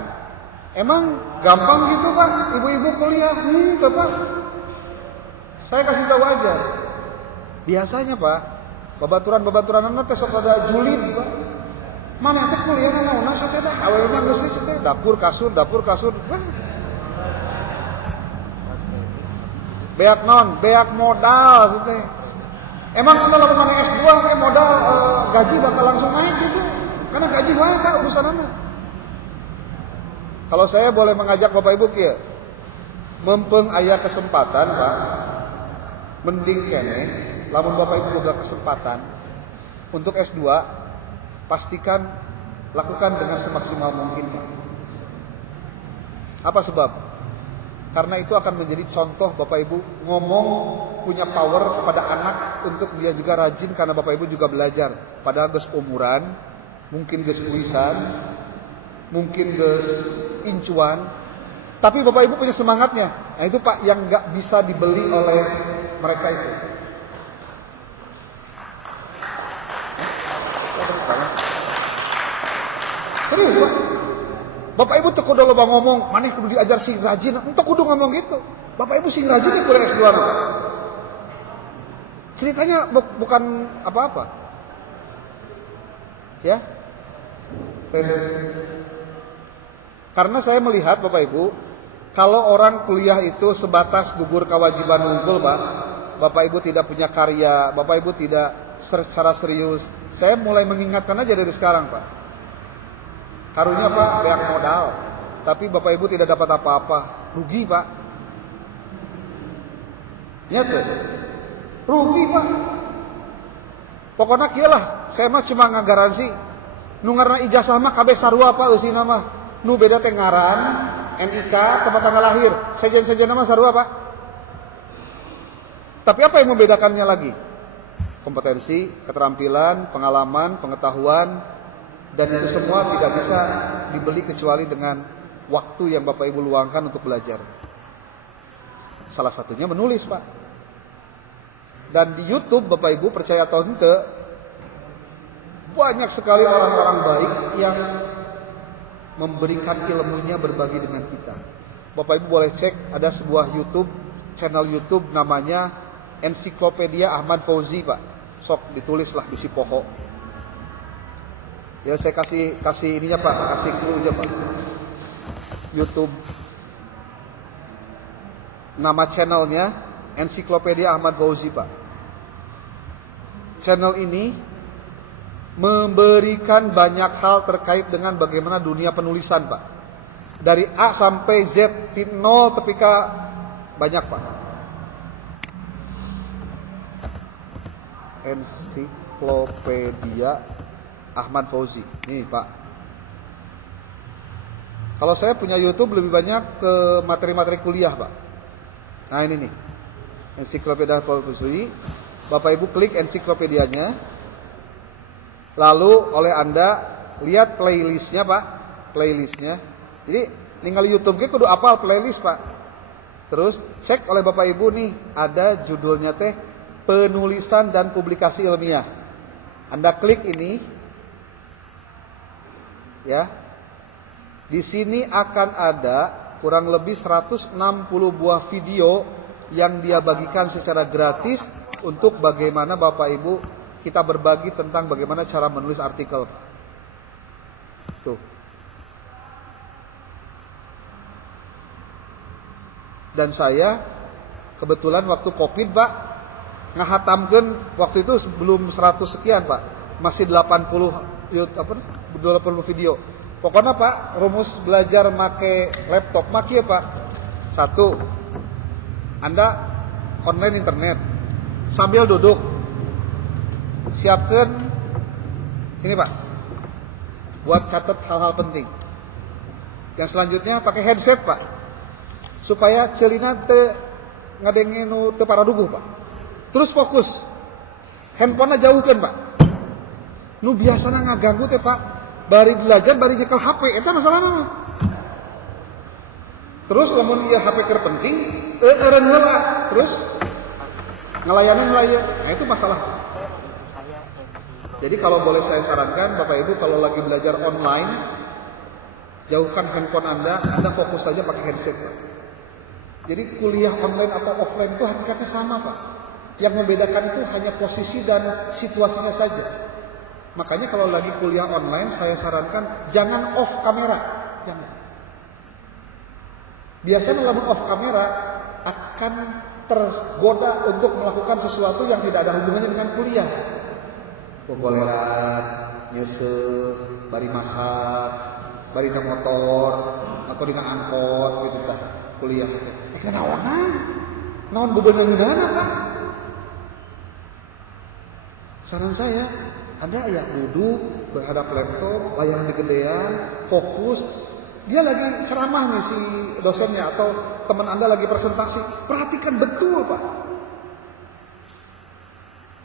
Emang gampang gitu Pak, ibu-ibu kuliah? Bapak. Saya kasih tahu aja. Biasanya Pak, babaturan-babaturanna teh sok ada julid Pak. Mana teh kuliah naon saja dah, awewe mah geus teh dapur kasur. Wah. Beak non, beak modal teh. Emang cenah lamun mana S2 teh modal gaji bakal langsung naik gitu. Karena gaji wae Pak urusanana. Kalau saya boleh mengajak Bapak Ibu kieu, mempeng aya kesempatan Pak, mending keneh lamun Bapak Ibu boga kesempatan untuk S2, pastikan lakukan dengan semaksimal mungkin Pak. Apa sebab? Karena itu akan menjadi contoh Bapak Ibu ngomong punya power kepada anak untuk dia juga rajin karena Bapak Ibu juga belajar. Padahal geus umuran, mungkin geus kuisan, mungkin geus incuan, tapi Bapak Ibu punya semangatnya. Nah itu Pak yang nggak bisa dibeli oleh mereka itu. Serius Pak. Bapak Ibu teu kudu loba ngomong, maneh kudu diajar sing rajin. Entuk kudu ngomong gitu. Bapak Ibu sing rajin di kuliah S2 Pak. Ceritanya bukan apa-apa. Ya. Karena saya melihat Bapak Ibu, kalau orang kuliah itu sebatas gugur kewajiban unggul Pak, Bapak Ibu tidak punya karya, Bapak Ibu tidak secara serius. Saya mulai mengingatkan aja dari sekarang Pak. Karunya Pak, beak modal. Tapi Bapak Ibu tidak dapat apa-apa. Rugi Pak. Nyata. Rugi Pak. Pokoknya kieu lah, saya mah cuma ngagaransi. Nu ngaranna ijazah mah kabeh sarua Pak eusina mah. Nu beda teh ngaran, NIK, tempat tanggal lahir. Sejen-sejenna mah sarua Pak. Tapi apa yang membedakannya lagi? Kompetensi, keterampilan, pengalaman, pengetahuan. Dan itu semua tidak bisa dibeli kecuali dengan waktu yang Bapak Ibu luangkan untuk belajar. Salah satunya menulis Pak. Dan di YouTube Bapak Ibu percaya atau ente, banyak sekali orang-orang baik yang memberikan ilmunya berbagi dengan kita. Bapak Ibu boleh cek, ada sebuah YouTube, channel YouTube namanya Ensiklopedia Ahmad Fauzi Pak. Sok ditulislah di si pokok. Ya saya kasih ininya Pak, kasih clue aja Pak. YouTube. Nama channelnya Ensiklopedia Ahmad Fauzi Pak. Channel ini memberikan banyak hal terkait dengan bagaimana dunia penulisan Pak. Dari A sampai Z, 0 tepika banyak Pak. Ensiklopedia Ahmad Fauzi. Nih Pak. Kalau saya punya YouTube lebih banyak ke materi-materi kuliah Pak. Nah ini nih. Ensiklopedia Ahmad Fauzi. Bapak Ibu klik ensiklopedianya. Lalu oleh Anda lihat playlistnya Pak. playlistnya. Jadi ningali YouTube ge kudu apal playlist Pak. Terus cek oleh Bapak Ibu nih, ada judulnya teh penulisan dan publikasi ilmiah. Anda klik ini, ya. Di sini akan ada kurang lebih 160 buah video yang dia bagikan secara gratis untuk bagaimana Bapak Ibu kita berbagi tentang bagaimana cara menulis artikel. Tuh. Dan saya kebetulan waktu Covid Pak ngahatamkeun waktu itu belum 100 sekian Pak, masih 80 video. Pokoknya Pak, rumus belajar make laptop make Pak. 1. Anda online internet sambil duduk. Siapkan ini Pak, buat catat hal-hal penting. Yang selanjutnya pakai headset Pak, supaya celina teu ngadenge nu teu paraduguh Pak. Terus fokus. Handphonenya jauhkan Pak. Nu biasana ngaganggu teh Pak, bari belajar bari nyekel HP eta masalahna mah. Terus lamun ieu HP keur penting, eureun heula, terus ngelayanin layan. Nah itu masalah. Jadi kalau boleh saya sarankan Bapak Ibu kalau lagi belajar online, jauhkan handphone Anda fokus saja pakai headset Pak. Jadi kuliah online atau offline itu hakikatnya sama Pak. Yang membedakan itu hanya posisi dan situasinya saja. Makanya kalau lagi kuliah online saya sarankan jangan off kamera. Jangan. Biasanya lamun off kamera akan tergoda untuk melakukan sesuatu yang tidak ada hubungannya dengan kuliah. Gogoleran, nyeuseut, bari masak, bari na motor atau dina angkot gitu tah kuliah. Naon bebeuneuneunana Pak? Saran saya, Anda ya duduk berhadap laptop, layar gedean, fokus. Dia lagi ceramah nih si dosennya atau teman Anda lagi presentasi. Perhatikan betul Pak.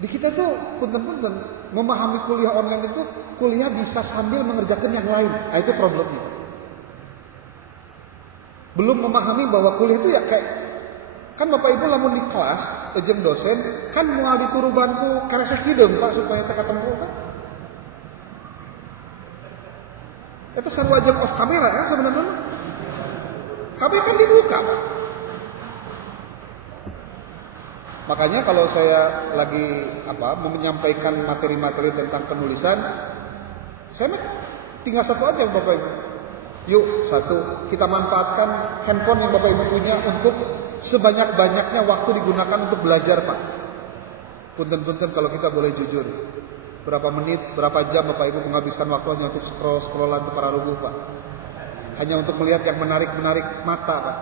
Di kita tuh punten-punten memahami kuliah online itu kuliah bisa sambil mengerjakan yang lain. Nah itu problemnya. Belum memahami bahwa kuliah itu ya kayak kan Bapak Ibu lamun di kelas jeung dosen kan moal dituruban ku karesek hideung Pak supaya teu katempo Pak. Eta sarua jeung off kamera ya sebenarnya. KB kan dibuka Pak. Makanya kalau saya lagi menyampaikan materi-materi tentang penulisan, saya tinggal satu aja Bapak Ibu. Yuk, satu, kita manfaatkan handphone yang Bapak Ibu punya untuk sebanyak-banyaknya waktu digunakan untuk belajar Pak. Punten-punten kalau kita boleh jujur, berapa menit, berapa jam Bapak Ibu menghabiskan waktu hanya untuk scrollan ke para rubuh Pak. Hanya untuk melihat yang menarik-menarik mata Pak.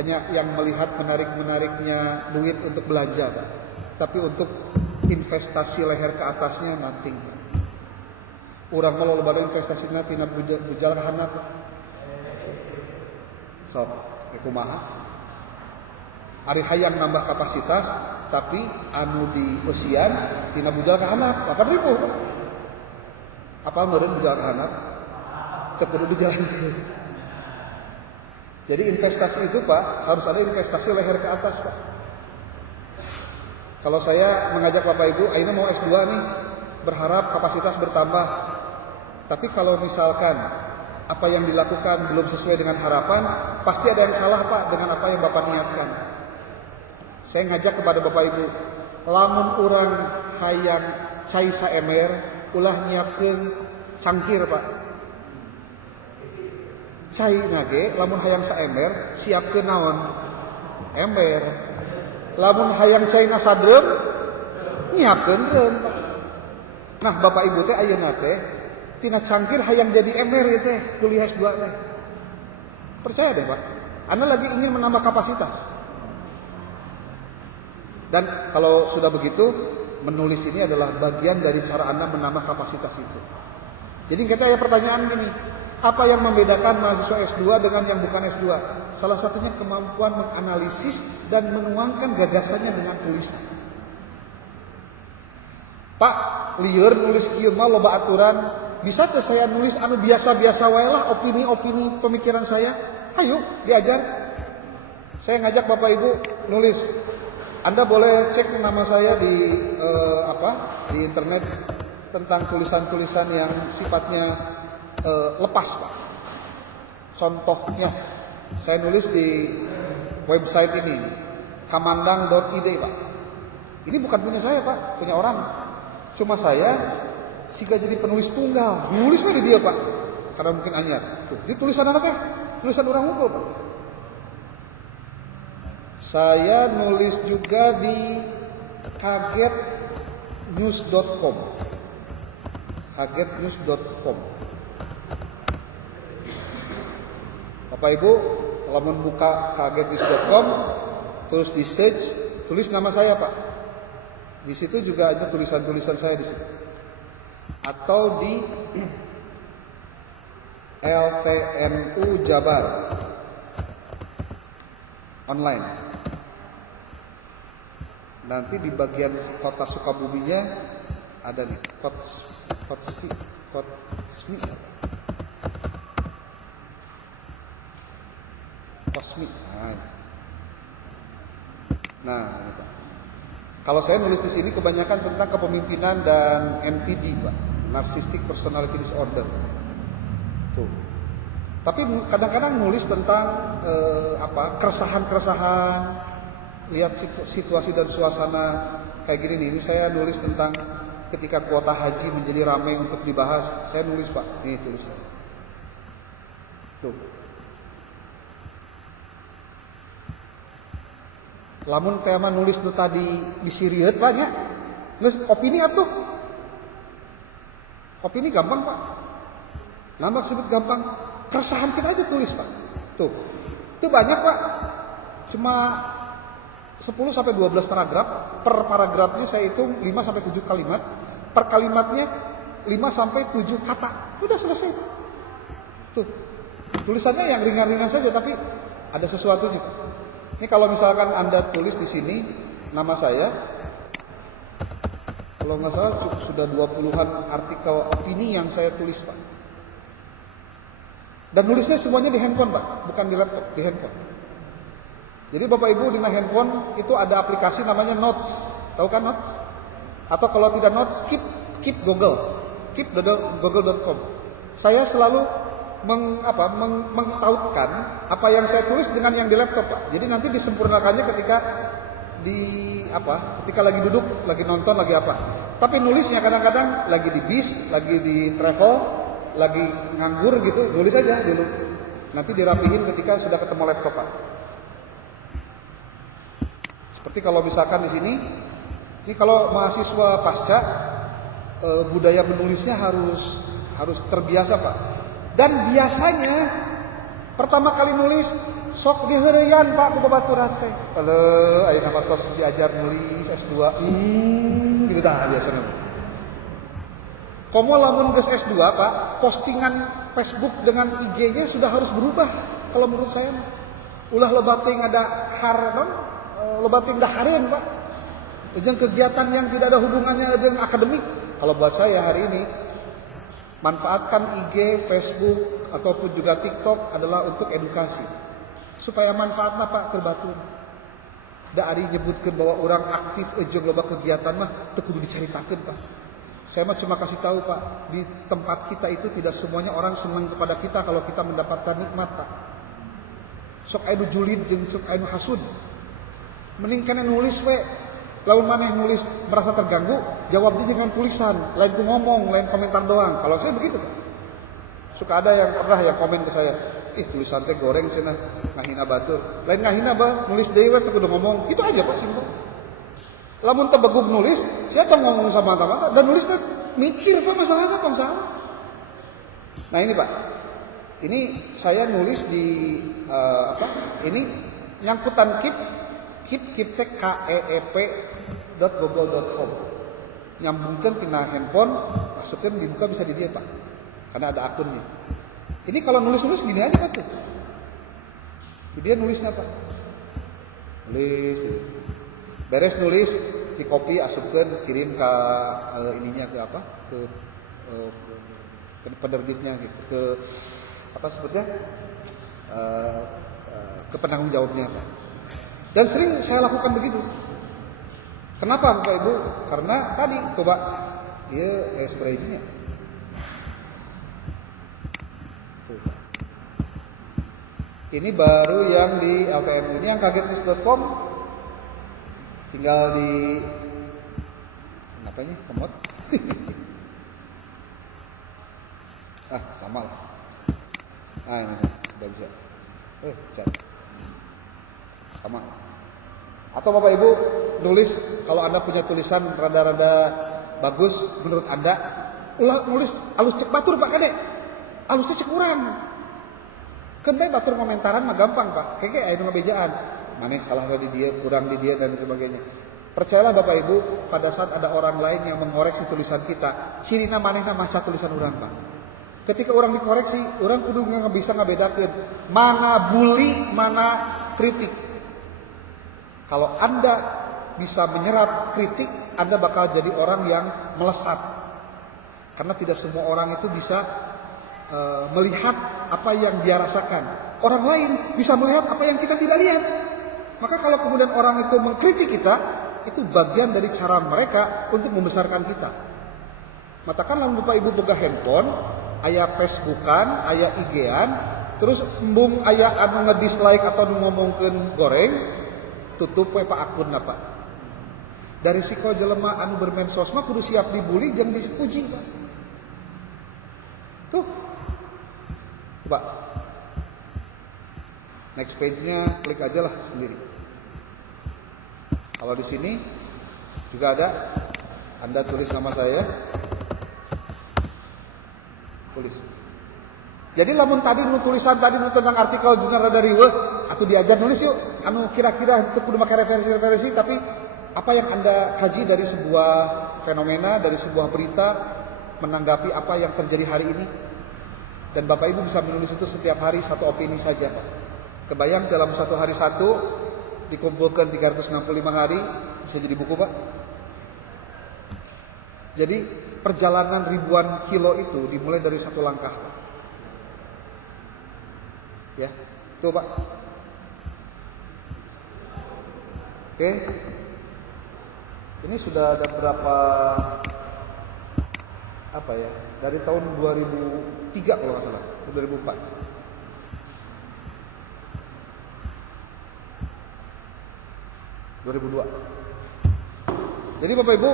Hanya yang melihat menarik-menariknya duit untuk belanja Pak. Tapi untuk investasi leher ke atasnya nothing Pak. Urang mah loba investasinya tina bujal ka handap Pak. Sok, kumaha? Ari hayang nambah kapasitas tapi anu di usian tina bujal ka handap 8.000 Pak. Apa meureun bujal ka handap? Teu kudu dijalankeun. Jadi investasi itu Pak, harus ada investasi leher ke atas Pak. Kalau saya mengajak Bapak Ibu, ayeuna mau S2 nih, berharap kapasitas bertambah. Tapi kalau misalkan apa yang dilakukan belum sesuai dengan harapan, pasti ada yang salah Pak dengan apa yang Bapak niatkan. Saya ngajak kepada Bapak Ibu, lamun urang hayang cai saemer, ulah nyiapkeun cangkir Pak. Cai nage, lamun hayang saember, siapkeun naon? Ember. Lamun hayang cai na sadreum, nyiapkeun reum. Nah, Bapak Ibu teh ayeuna teh tina cangkir hayang jadi ember ieu teh kuliah S2 teh. Percaya deh, Pak. Anda lagi ingin menambah kapasitas. Dan kalau sudah begitu, menulis ini adalah bagian dari cara Anda menambah kapasitas itu. Jadi kita ada pertanyaan gini, apa yang membedakan mahasiswa S2 dengan yang bukan S2? Salah satunya kemampuan menganalisis dan menuangkan gagasannya dengan tulisan. Pak, lieur nulis kieu mah loba aturan, bisa tuh saya nulis anu biasa-biasa wae lah, opini-opini pemikiran saya. Ayo diajar. Saya ngajak Bapak Ibu nulis. Anda boleh cek nama saya di di internet tentang tulisan-tulisan yang sifatnya lepas, Pak. Contohnya, saya nulis di website ini, kamandang.id, Pak. Ini bukan punya saya, Pak, punya orang. Cuma saya siga jadi penulis tunggal, nulis di dia, Pak. Karena mungkin anyar. Tuh, ini tulisan anaknya, tulisan orang unggul, Pak. Saya nulis juga di kagetnews.com. kagetnews.com. Bapak Ibu, kalau membuka kagetnews.com, terus di stage, tulis nama saya, Pak. Di situ juga ada tulisan-tulisan saya di situ. Atau di LTMU Jabar online. Nanti di bagian kota Sukabuminya ada nih, Kotsmi. Nah, ini, Pak. Kalau saya nulis di sini kebanyakan tentang kepemimpinan dan NPD, Pak, Narcissistic Personality Disorder. Tuh. Tapi kadang-kadang nulis tentang keresahan-keresahan, lihat situasi dan suasana kayak gini nih. Ini saya nulis tentang ketika kuota haji menjadi ramai untuk dibahas. Saya nulis, Pak. Nih tulisnya. Tuh. Lamun tema nulis itu tadi bisi riet banyak. Nulis opini atuh. Opini gampang, Pak. Nama sebut gampang. Keresahan kita aja tulis, Pak. Tuh. Itu banyak, Pak. Cuma 10 sampai 12 paragraf. Per paragrafnya saya hitung 5 sampai 7 kalimat. Per kalimatnya 5 sampai 7 kata. Udah selesai. Tuh. Tulisannya yang ringan-ringan saja tapi ada sesuatunya. Ini kalau misalkan Anda tulis di sini nama saya, kalau nggak salah sudah 20-an artikel opini yang saya tulis, Pak. Dan nulisnya semuanya di handphone, Pak, bukan di laptop, di handphone. Jadi Bapak Ibu di handphone itu ada aplikasi namanya Notes, tahu kan Notes? Atau kalau tidak Notes, keep google.com. Saya selalu mengtautkan apa yang saya tulis dengan yang di laptop, Pak. Jadi nanti disempurnakannya ketika ketika lagi duduk, lagi nonton, lagi apa. Tapi nulisnya kadang-kadang lagi di bis, lagi di travel, lagi nganggur gitu, nulis aja dulu. Nanti dirapihin ketika sudah ketemu laptop, Pak. Seperti kalau misalkan di sini, ini kalau mahasiswa pasca budaya menulisnya harus terbiasa, Pak. Dan biasanya pertama kali nulis sok diheureyan, Pak, ku babaturan teh. Halo, ayeuna mah tos diajar nulis S2. Gitu dah biasanya. Komo lamun geus S2, Pak, postingan Facebook dengan IG-nya sudah harus berubah kalau menurut saya. Ulah loba teh ngadahar, loba teh dahareun, Pak. Jeung kegiatan yang tidak ada hubungannya dengan akademik. Kalau buat saya hari ini manfaatkan IG, Facebook, ataupun juga TikTok adalah untuk edukasi. Supaya manfaatnya, Pak, terbatur. Da ari nyebutkeun bahwa orang aktif jeung loba kegiatan mah teu kudu dicaritakeun, Pak. Saya mah cuma kasih tahu, Pak, di tempat kita itu tidak semuanya orang senang kepada kita kalau kita mendapatkan nikmat, Pak. Sok aya nu julid jeung sok aya nu hasud. Mending kana nulis we. Lalu maneh nulis merasa terganggu, jawabnya dengan tulisan, lain ku ngomong, lain komentar doang. Kalau saya begitu, Pak. Suka ada yang pernah yang komen ke saya, tulisan teh goreng cenah ngahina batur. Lain ngahina bah, nulis deui we teh kudu ngomong. Itu aja, Pak, simpel. Lamun teu begug nulis, sia tong ngomong sama mata-mata dan nulis teh mikir, Pak, masalahnya tong salah. Nah, ini, Pak. Ini saya nulis di ini nyangkutan keep teh keep.google.com. Nyambungkan tina handphone, maksudnya dibuka bisa di dia, Pak. Karena ada akunnya. Ini kalau nulis-nulis gini aja, Pak. Dia nulisnya, Pak. Nulis. Beres nulis, di copy, asupkeun, kirim ke ininya ke apa? Ke ke penerbitnya gitu, ke apa sebutnya, ke penanggung jawabnya Pak. Dan sering saya lakukan begitu. Kenapa Bapak Ibu? Karena tadi coba ya spraynya. Ini baru yang di LTM, ini yang kagetnews.com, tinggal di apa ini komod. Sama lah. Ini udah bisa. Cari. Sama. Atau Bapak Ibu nulis, kalau Anda punya tulisan rada-rada bagus menurut Anda, nulis alus cek batur Pak Kade. Alusnya cek kurang. Kentai batur komentaran mah gampang Pak. Kayak aya nu ngabejaan. Maneh salah di dia, kurang di dia dan sebagainya. Percayalah Bapak Ibu, pada saat ada orang lain yang mengoreksi tulisan kita, cirina manehna maca tulisan urang Pak. Ketika orang dikoreksi, orang kudu bisa ngabedakeun mana bully, mana kritik. Kalau Anda bisa menyerap kritik, Anda bakal jadi orang yang melesat. Karena tidak semua orang itu bisa melihat apa yang dia rasakan. Orang lain bisa melihat apa yang kita tidak lihat. Maka kalau kemudian orang itu mengkritik kita, itu bagian dari cara mereka untuk membesarkan kita. Matakan lamun Bapak Ibu boga handphone, aya Facebookan, aya IG-an, terus embung aya anu nge-dislike atau ngomongkeun goreng, tutup we Pak akun Pak. Dari risiko jelema anu bermain sosmed kudu siap dibully jeung dipuji Pak. Tuh. Coba. Next page-nya klik aja lah sendiri. Kalau di sini juga ada, Anda tulis nama saya. Tulis. Jadi lamun tadi nu tulisan tadi nu tentang artikel jurnal rada riweuh, atuh diajar nulis yuk. Anu kira-kira teu kudu make referensi-referensi, tapi apa yang Anda kaji dari sebuah fenomena, dari sebuah berita, menanggapi apa yang terjadi hari ini. Dan Bapak Ibu bisa menulis itu setiap hari satu opini saja Pak. Kebayang dalam satu hari satu dikumpulkan 365 hari, bisa jadi buku Pak. Jadi perjalanan ribuan kilo itu dimulai dari satu langkah Pak. Ya, tuh Pak. Oke. Ini sudah ada berapa apa ya? Dari tahun 2003 kalau nggak salah, 2004. Jadi Bapak Ibu,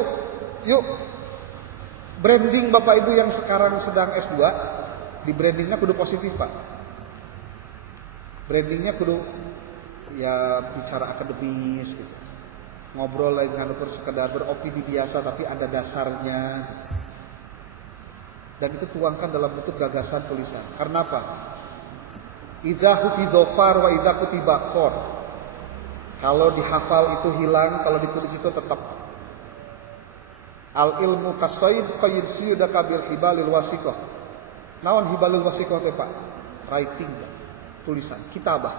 yuk branding Bapak Ibu yang sekarang sedang S2, di brandingnya kudu positif Pak. Brandingnya kudu ya bicara akademis gitu. Ngobrol lain kan sekedar beropini biasa tapi ada dasarnya. Dan itu tuangkan dalam bentuk gagasan tulisan. Karena apa? Idza hufidhofar wa idza kutiba qor. Kalau dihafal itu hilang, kalau ditulis itu tetap. Al ilmu kasaid qayyidda kabir hibalil wasiqah. Naon hibalil wasiqah teh Pak? Writing, tulisan, kitabah.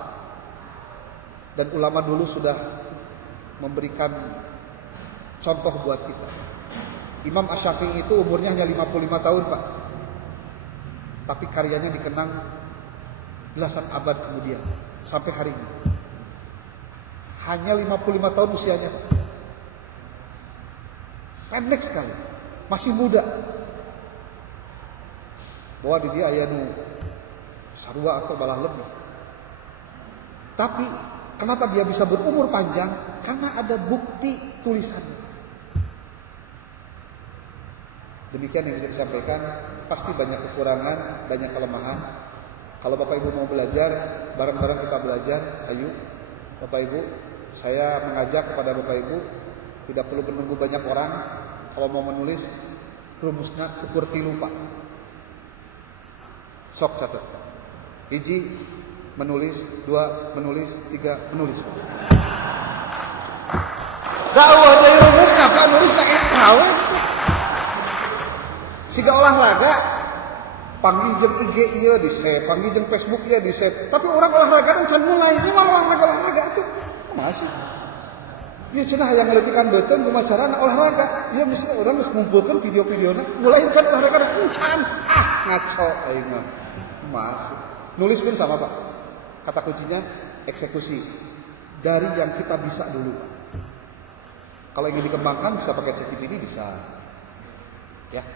Dan ulama dulu sudah memberikan contoh buat kita. Imam Asy-Syafi'i itu umurnya hanya 55 tahun Pak. Tapi karyanya dikenang belasan abad kemudian sampai hari ini. Hanya 55 tahun usianya Pak. Pendek sekali, masih muda. Bahwa di dia aya nu sarua atau balah lebih. Tapi kenapa dia bisa berumur panjang? Karena ada bukti tulisannya. Demikian yang bisa disampaikan. Pasti banyak kekurangan, banyak kelemahan. Kalau Bapak Ibu mau belajar, bareng-bareng kita belajar. Ayo Bapak Ibu, saya mengajak kepada Bapak Ibu, tidak perlu menunggu banyak orang. Kalau mau menulis, rumusnya ukur 3 Pak. Sok catat. 1 menulis, 2 menulis, 3 menulis. Dakwah dari rumus kenapa nulis tak tahu? Siga olahraga, panggil jeung IG ieu di save, panggil jeung Facebook ieu di save. Tapi orang olahraga usaha mulai, ini olahraga itu masih. Iya cenah yang ngeletikan beuteung kumaha carana olahraga. Iya mesti urang geus ngumpulkeun video-videona, mulai encan olahraga encan. Ngaco aing mah. Masuk. Nulis pun sama, Pak. Kata kuncinya eksekusi. Dari yang kita bisa dulu, Pak. Kalau ingin dikembangkan bisa pakai ChatGPT bisa. Ya.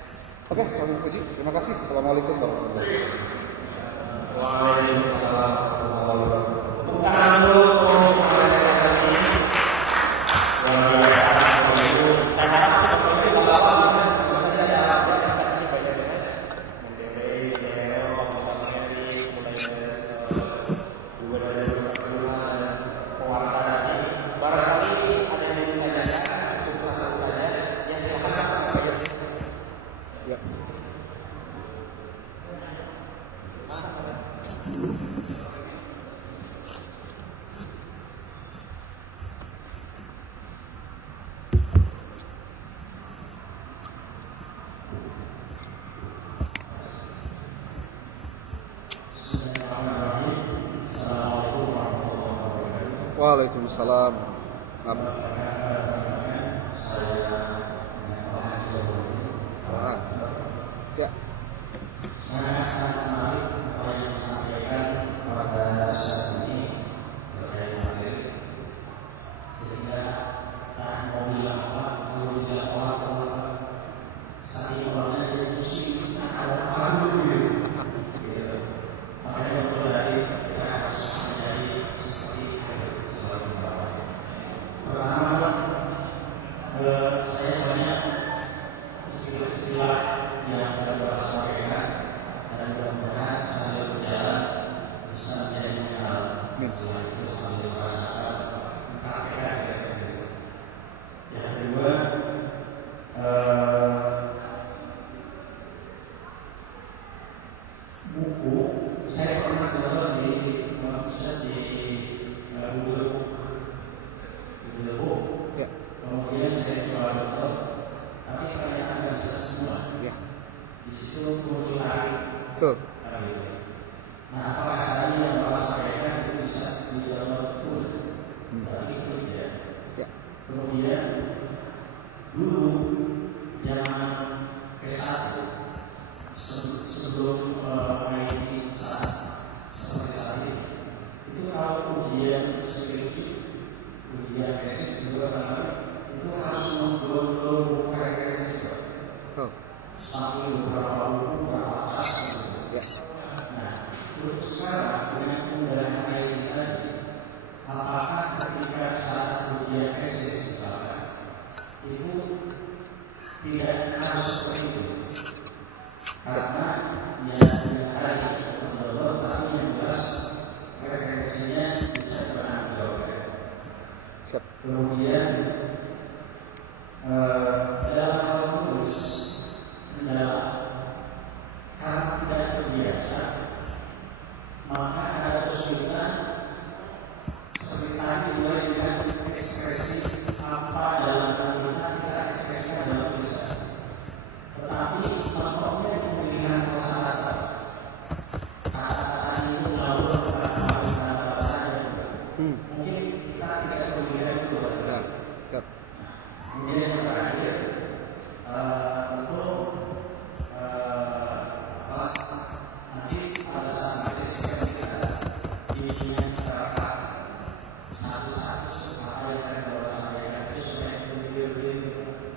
Oke, Pak Kunci, terima kasih. Assalamualaikum warahmatullahi wabarakatuh. Waalaikumsalam warahmatullahi wabarakatuh. Tepuk tangan dulu untuk pertanyaan ini. Luar biasa, Bapak Ibu. Saya harap seperti itu Bapak sebenarnya ada alatnya pasti banyak banget. Mendere, Zero, Mary, mulai juga dari perkenalan dan pewartaan tadi. Barangkali ada yang ingin ditanyakan untuk satu saja yang silakan Bapak Ibu. Ya. Waalaikumsalam. Wah. Ya. Saya sangat menarik apa yang disampaikan pada saat ini terkait materi, sehingga mau bilang apa, kalau bilang apa, saking orangnya dia pusing, apa dulu gitu. Makanya dari kita harus menjadi seperti bapak. Pertama, saya banyak istilah-istilah yang Bapak sampaikan dan mudah-mudahan sambil berjalan bisa menjadi mengenal istilah itu sambil merasakan praktekkan gitu. Yang kedua, buku saya pernah download di bisa di Google Book. Ya. Kemudian saya coba download, tapi ternyata nggak bisa semua. Ya. Di situ muncul lagi. Tuh. Nah, apakah tadi yang Bapak sampaikan itu bisa di-download full? Berarti full ya. Ya. Kemudian dulu zaman S1 sebelum IT seperti saat ini, itu kalau ujian skripsi, ujian tesis juga itu harus mendownload buku referensi. Tuh. Sampai beberapa buku, beberapa tas gitu. Ya. Nah, untuk sekarang dengan kemudahan IT tadi, apakah ketika saat ujian tesis misalkan, itu tidak harus seperti itu? Karena yang tadi cukup mendownload, tapi yang jelas referensinya bisa bertanggung jawab. Siap. Kemudian dalam hal menulis kendala karena tidak terbiasa, maka ada kesulitan seringkali mulai dengan ekspresi apa dalam kita ekspresikan dalam tulisan. Tetapi contohnya pemilihan kosakata, kata-kata itu melalui kata-kata saja. Mungkin kita tidak pemilihan itu. Ya. Siap. Kemudian yang terakhir, untuk nanti pada saat nanti kita bimbingan secara satu-satu apa yang akan Bapak sampaikan itu supaya detail.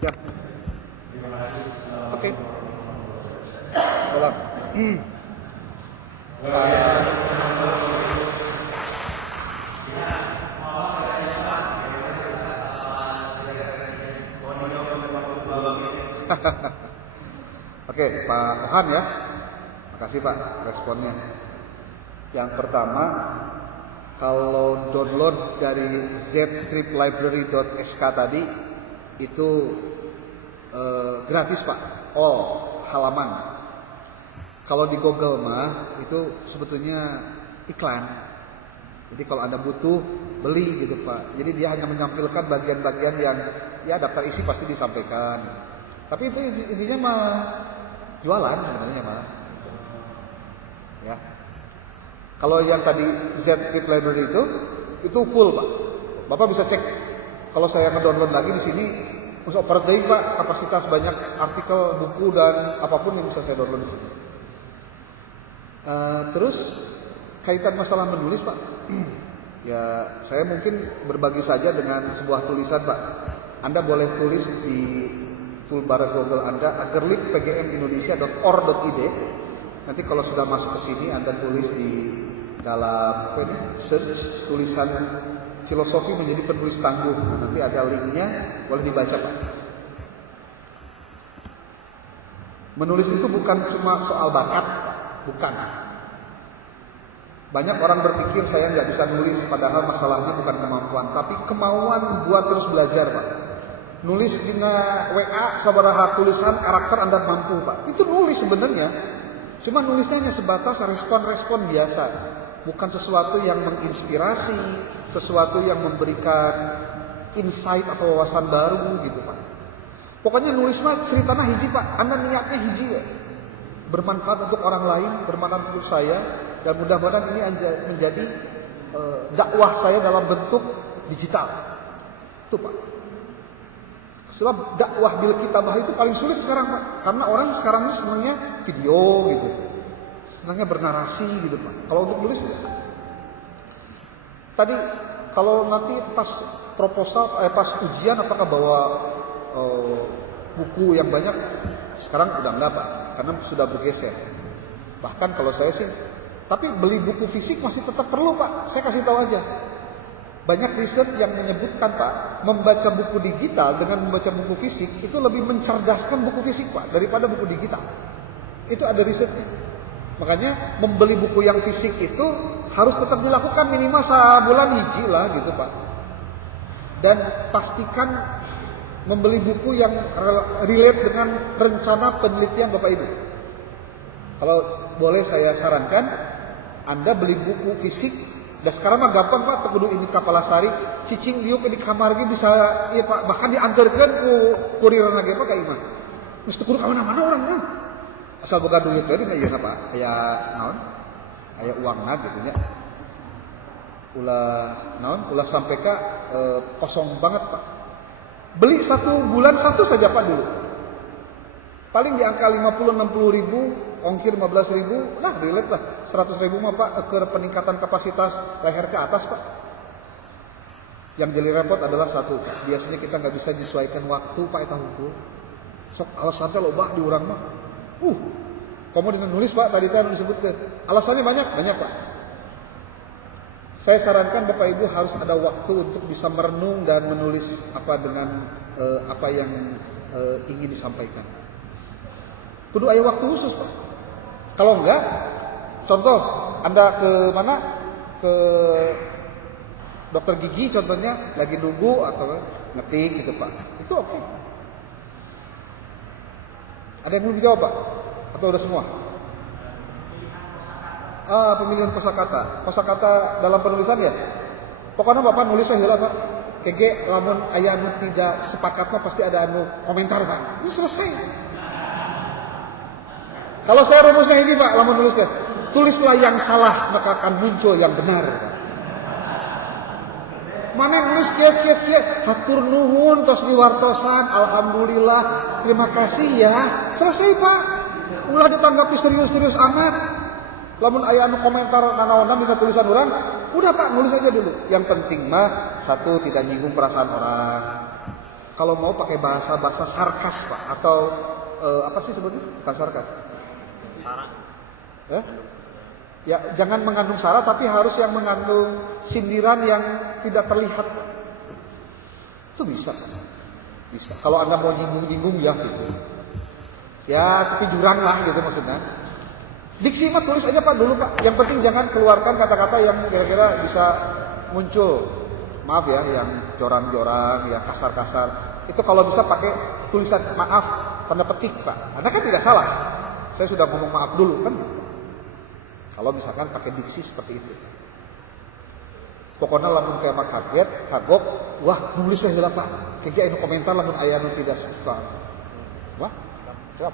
Siap. Terima kasih. Oke. Salam. Oke, Pak Ohan ya. Makasih Pak responnya. Yang pertama, kalau download dari zstriplibrary.sk tadi itu gratis Pak. Oh, halaman. Kalau di Google mah itu sebetulnya iklan. Jadi kalau Anda butuh beli gitu Pak. Jadi dia hanya menampilkan bagian-bagian yang ya daftar isi pasti disampaikan. Tapi itu intinya mah jualan sebenarnya mah. Ya. Kalau yang tadi Z Script Library itu full Pak. Bapak bisa cek Kalau saya ngedownload lagi di sini, untuk per day Pak, kapasitas banyak artikel, buku dan apapun yang bisa saya download di sini. Terus kaitan masalah menulis Pak, ya saya mungkin berbagi saja dengan sebuah tulisan Pak. Anda boleh tulis di toolbar Google Anda agerlik.pgmindonesia.or.id. Nanti kalau sudah masuk ke sini Anda tulis di dalam search tulisan filosofi menjadi penulis tangguh. Nah, nanti ada linknya, boleh dibaca Pak. Menulis itu bukan cuma soal bakat Pak, bukan. Banyak orang berpikir saya nggak bisa nulis, padahal masalahnya bukan kemampuan, tapi kemauan buat terus belajar Pak. Nulis di WA sabaraha tulisan karakter Anda mampu Pak. Itu nulis sebenarnya. Cuma nulisnya hanya sebatas respon-respon biasa. Bukan sesuatu yang menginspirasi, sesuatu yang memberikan insight atau wawasan baru gitu Pak. Pokoknya nulis mah ceritanya hiji Pak. Anda niatnya hiji ya. Bermanfaat untuk orang lain, bermanfaat untuk saya. Dan mudah-mudahan ini menjadi dakwah saya dalam bentuk digital. Itu Pak. Sebab dakwah bil kitabah itu paling sulit sekarang Pak. Karena orang sekarang ini senangnya video gitu. Senangnya bernarasi gitu Pak. Kalau untuk nulis ya. Tadi kalau nanti pas proposal, pas ujian apakah bawa buku yang banyak? Sekarang udah enggak Pak. Karena sudah bergeser. Bahkan kalau saya sih, tapi beli buku fisik masih tetap perlu Pak. Saya kasih tahu aja. Banyak riset yang menyebutkan Pak, membaca buku digital dengan membaca buku fisik itu lebih mencerdaskan buku fisik Pak daripada buku digital. Itu ada risetnya. Makanya membeli buku yang fisik itu harus tetap dilakukan minimal sebulan hiji lah gitu Pak. Dan pastikan membeli buku yang relate dengan rencana penelitian Bapak Ibu. Kalau boleh saya sarankan, Anda beli buku fisik. Dan sekarang mah gampang Pak, kudu ini Kapalasari, cicing diuk di kamar ge bisa ieu Pak, bahkan diantarkeun ku kurirna ge Pak ka imah. Geus teu kudu ka mana-mana urang mah. Asal boga duit teh dina ieu na Pak, aya naon? Aya uangna gitu nya. Ulah sampai ka kosong banget Pak. Beli 1 bulan 1 saja Pak dulu. Paling di angka 50-60 ribu, ongkir 15 ribu, nah relate lah. 100 ribu mah Pak ke peningkatan kapasitas leher ke atas Pak. Yang jadi repot adalah satu Pak. Biasanya kita nggak bisa menyesuaikan waktu Pak eta hukum. Sok alasan teh loba di urang mah. Kamu dengan nulis Pak tadi kan disebutkan. Alasannya banyak Pak. Saya sarankan Bapak Ibu harus ada waktu untuk bisa merenung dan menulis apa dengan apa yang ingin disampaikan. Kudu aya waktu khusus Pak. Kalau enggak, contoh Anda ke mana? Ke dokter gigi contohnya lagi nunggu atau ngetik gitu Pak. Itu oke. Ada yang belum dijawab Pak? Atau udah semua? Pemilihan kosakata. Kosakata dalam penulisan ya. Pokoknya Bapak nulis heula Pak. Kege lamun aya anu tidak sepakat mah pasti ada anu komentar Pak. Ini selesai. Kalau saya rumusnya ini Pak, lamun nuliskan, tulislah yang salah maka akan muncul yang benar. Mana nulis kieu, hatur nuhun tos diwartosan, alhamdulillah, terima kasih ya, selesai Pak. Ulah ditanggapi serius-serius amat. Lamun aya anu komentar nanaonan dina tulisan orang, udah Pak nulis aja dulu. Yang penting mah satu tidak nyinggung perasaan orang. Kalau mau pakai bahasa sarkas Pak atau apa sih sebutnya? Bukan sarkas. Ya, jangan mengandung sara tapi harus yang mengandung sindiran yang tidak terlihat. Itu bisa. Kalau Anda mau nyinggung-nyinggung ya gitu. Ya, tapi jurang lah gitu maksudnya. Diksi mah tulis aja Pak dulu Pak. Yang penting jangan keluarkan kata-kata yang kira-kira bisa muncul. Maaf ya, yang jorang-jorang, yang kasar-kasar. Itu kalau bisa pakai tulisan maaf tanda petik Pak. Anda kan tidak salah. Saya sudah ngomong maaf dulu kan. Kalau misalkan pakai diksi seperti itu. Pokoknya lamun kayak kaget, kagok, wah nulis lah heula Pak. Kayaknya anu komentar lamun aya anu tidak suka. Wah, siap.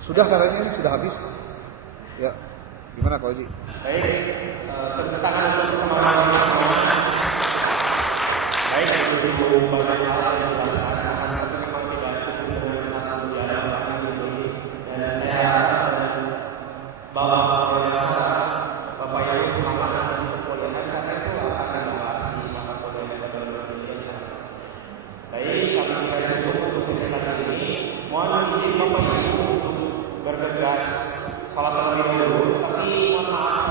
Sudah caranya ini sudah habis. Ya. Gimana Pak Haji? Baik, tepuk tangan dulu untuk pemahaman semua. Baik, begitu banyak hal yang dilakukan karena memang tidak cukup dengan satu jalan ini. Dan saya harap Bapak Ibu semangat untuk kuliah karena itu akan dibahas di mata kuliah dan berbagai. Baik, kami akan cukup untuk kesempatan ini. Mohon izin Bapak Ibu untuk bergegas sholat terlebih dahulu. Tapi mohon maaf,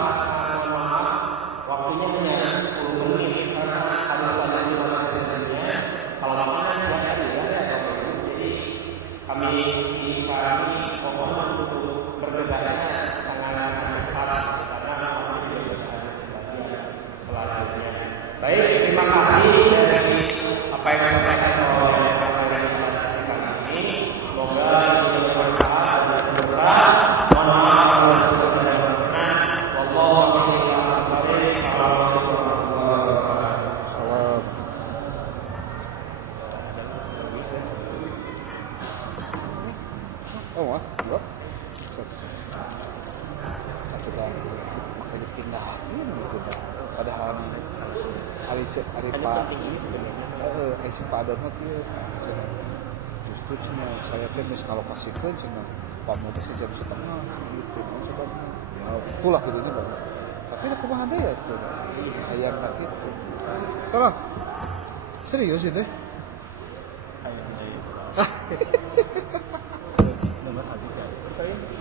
waktunya hanya 10 menit karena harus ada di mana presentasinya. Kalau lapangan tidak ada ya Bapak Ibu. Jadi kami mohon untuk bergegasnya sangat cepat karena waktu juga sudah ada selanjutnya. Baik, terima kasih dari apa yang saya sampaikan oleh Pak Organisasi kami ini. Semoga ini bermanfaat dan berkah. Mohon maaf kalau sudah ada kekurangan. Wallahu a'lam bishawab. Assalamualaikum warahmatullahi wabarakatuh. Salam. Oh, wah, enggak. Satu tahun makanya pindah gitu dah. Padahal hari Pak ini sebenarnya si Pak Adono kieu justru cina saya teh geus ngalokasikeun cina Pak Muda jam setengah gitu maksudnya ya itulah gitunya Bang. Tapi lah kumaha deui ya tuh hayang ka kitu. Salah. Serius itu? Nomor abi kan.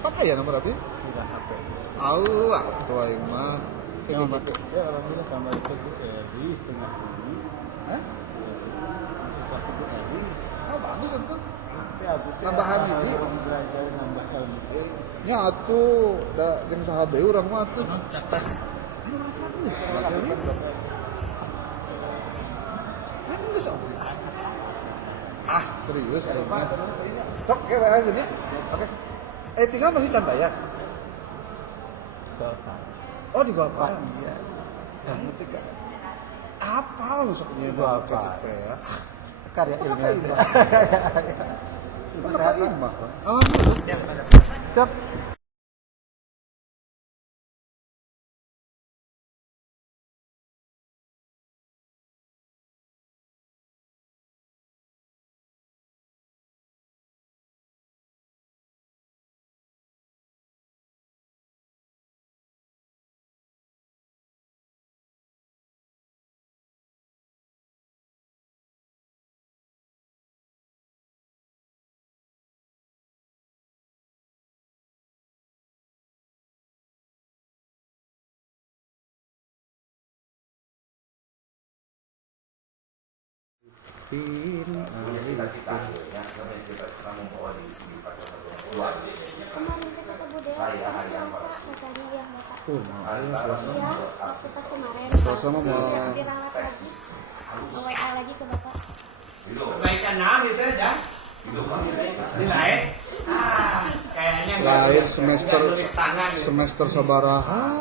Apa ya nomor abi? Tidak HP. Allah, tuh aing mah. Kayak gitu. Ya alhamdulillah. Sama itu Bu Eri setengah ini. Hah? Pas Bu Eri. Ah bagus itu. Tambahan ini. Belajar nambah ilmu. Ya atuh, da jeung saha deui urang mah atuh. Ayo apa nih? Geus serius aing mah. Sok ke WA gini ya. Oke. Tinggal masih Cantayan. Oh di Golkar. Iya. Nah, ngerti kan? Apa lu sok nyewa Golkar. ya? Karya ilmiah. Alhamdulillah. Alhamdulillah. Siap. Kemarin kita ketemu Dewa, hari Selasa katanya ya Bapak. Iya, waktu pas kemarin. Selasa mah mau Diralat lagi. Mau WA lagi ke Bapak. Perbaikan naon itu dah? Nilai? Kayaknya lahir nggak nulis tangan. semester sabaraha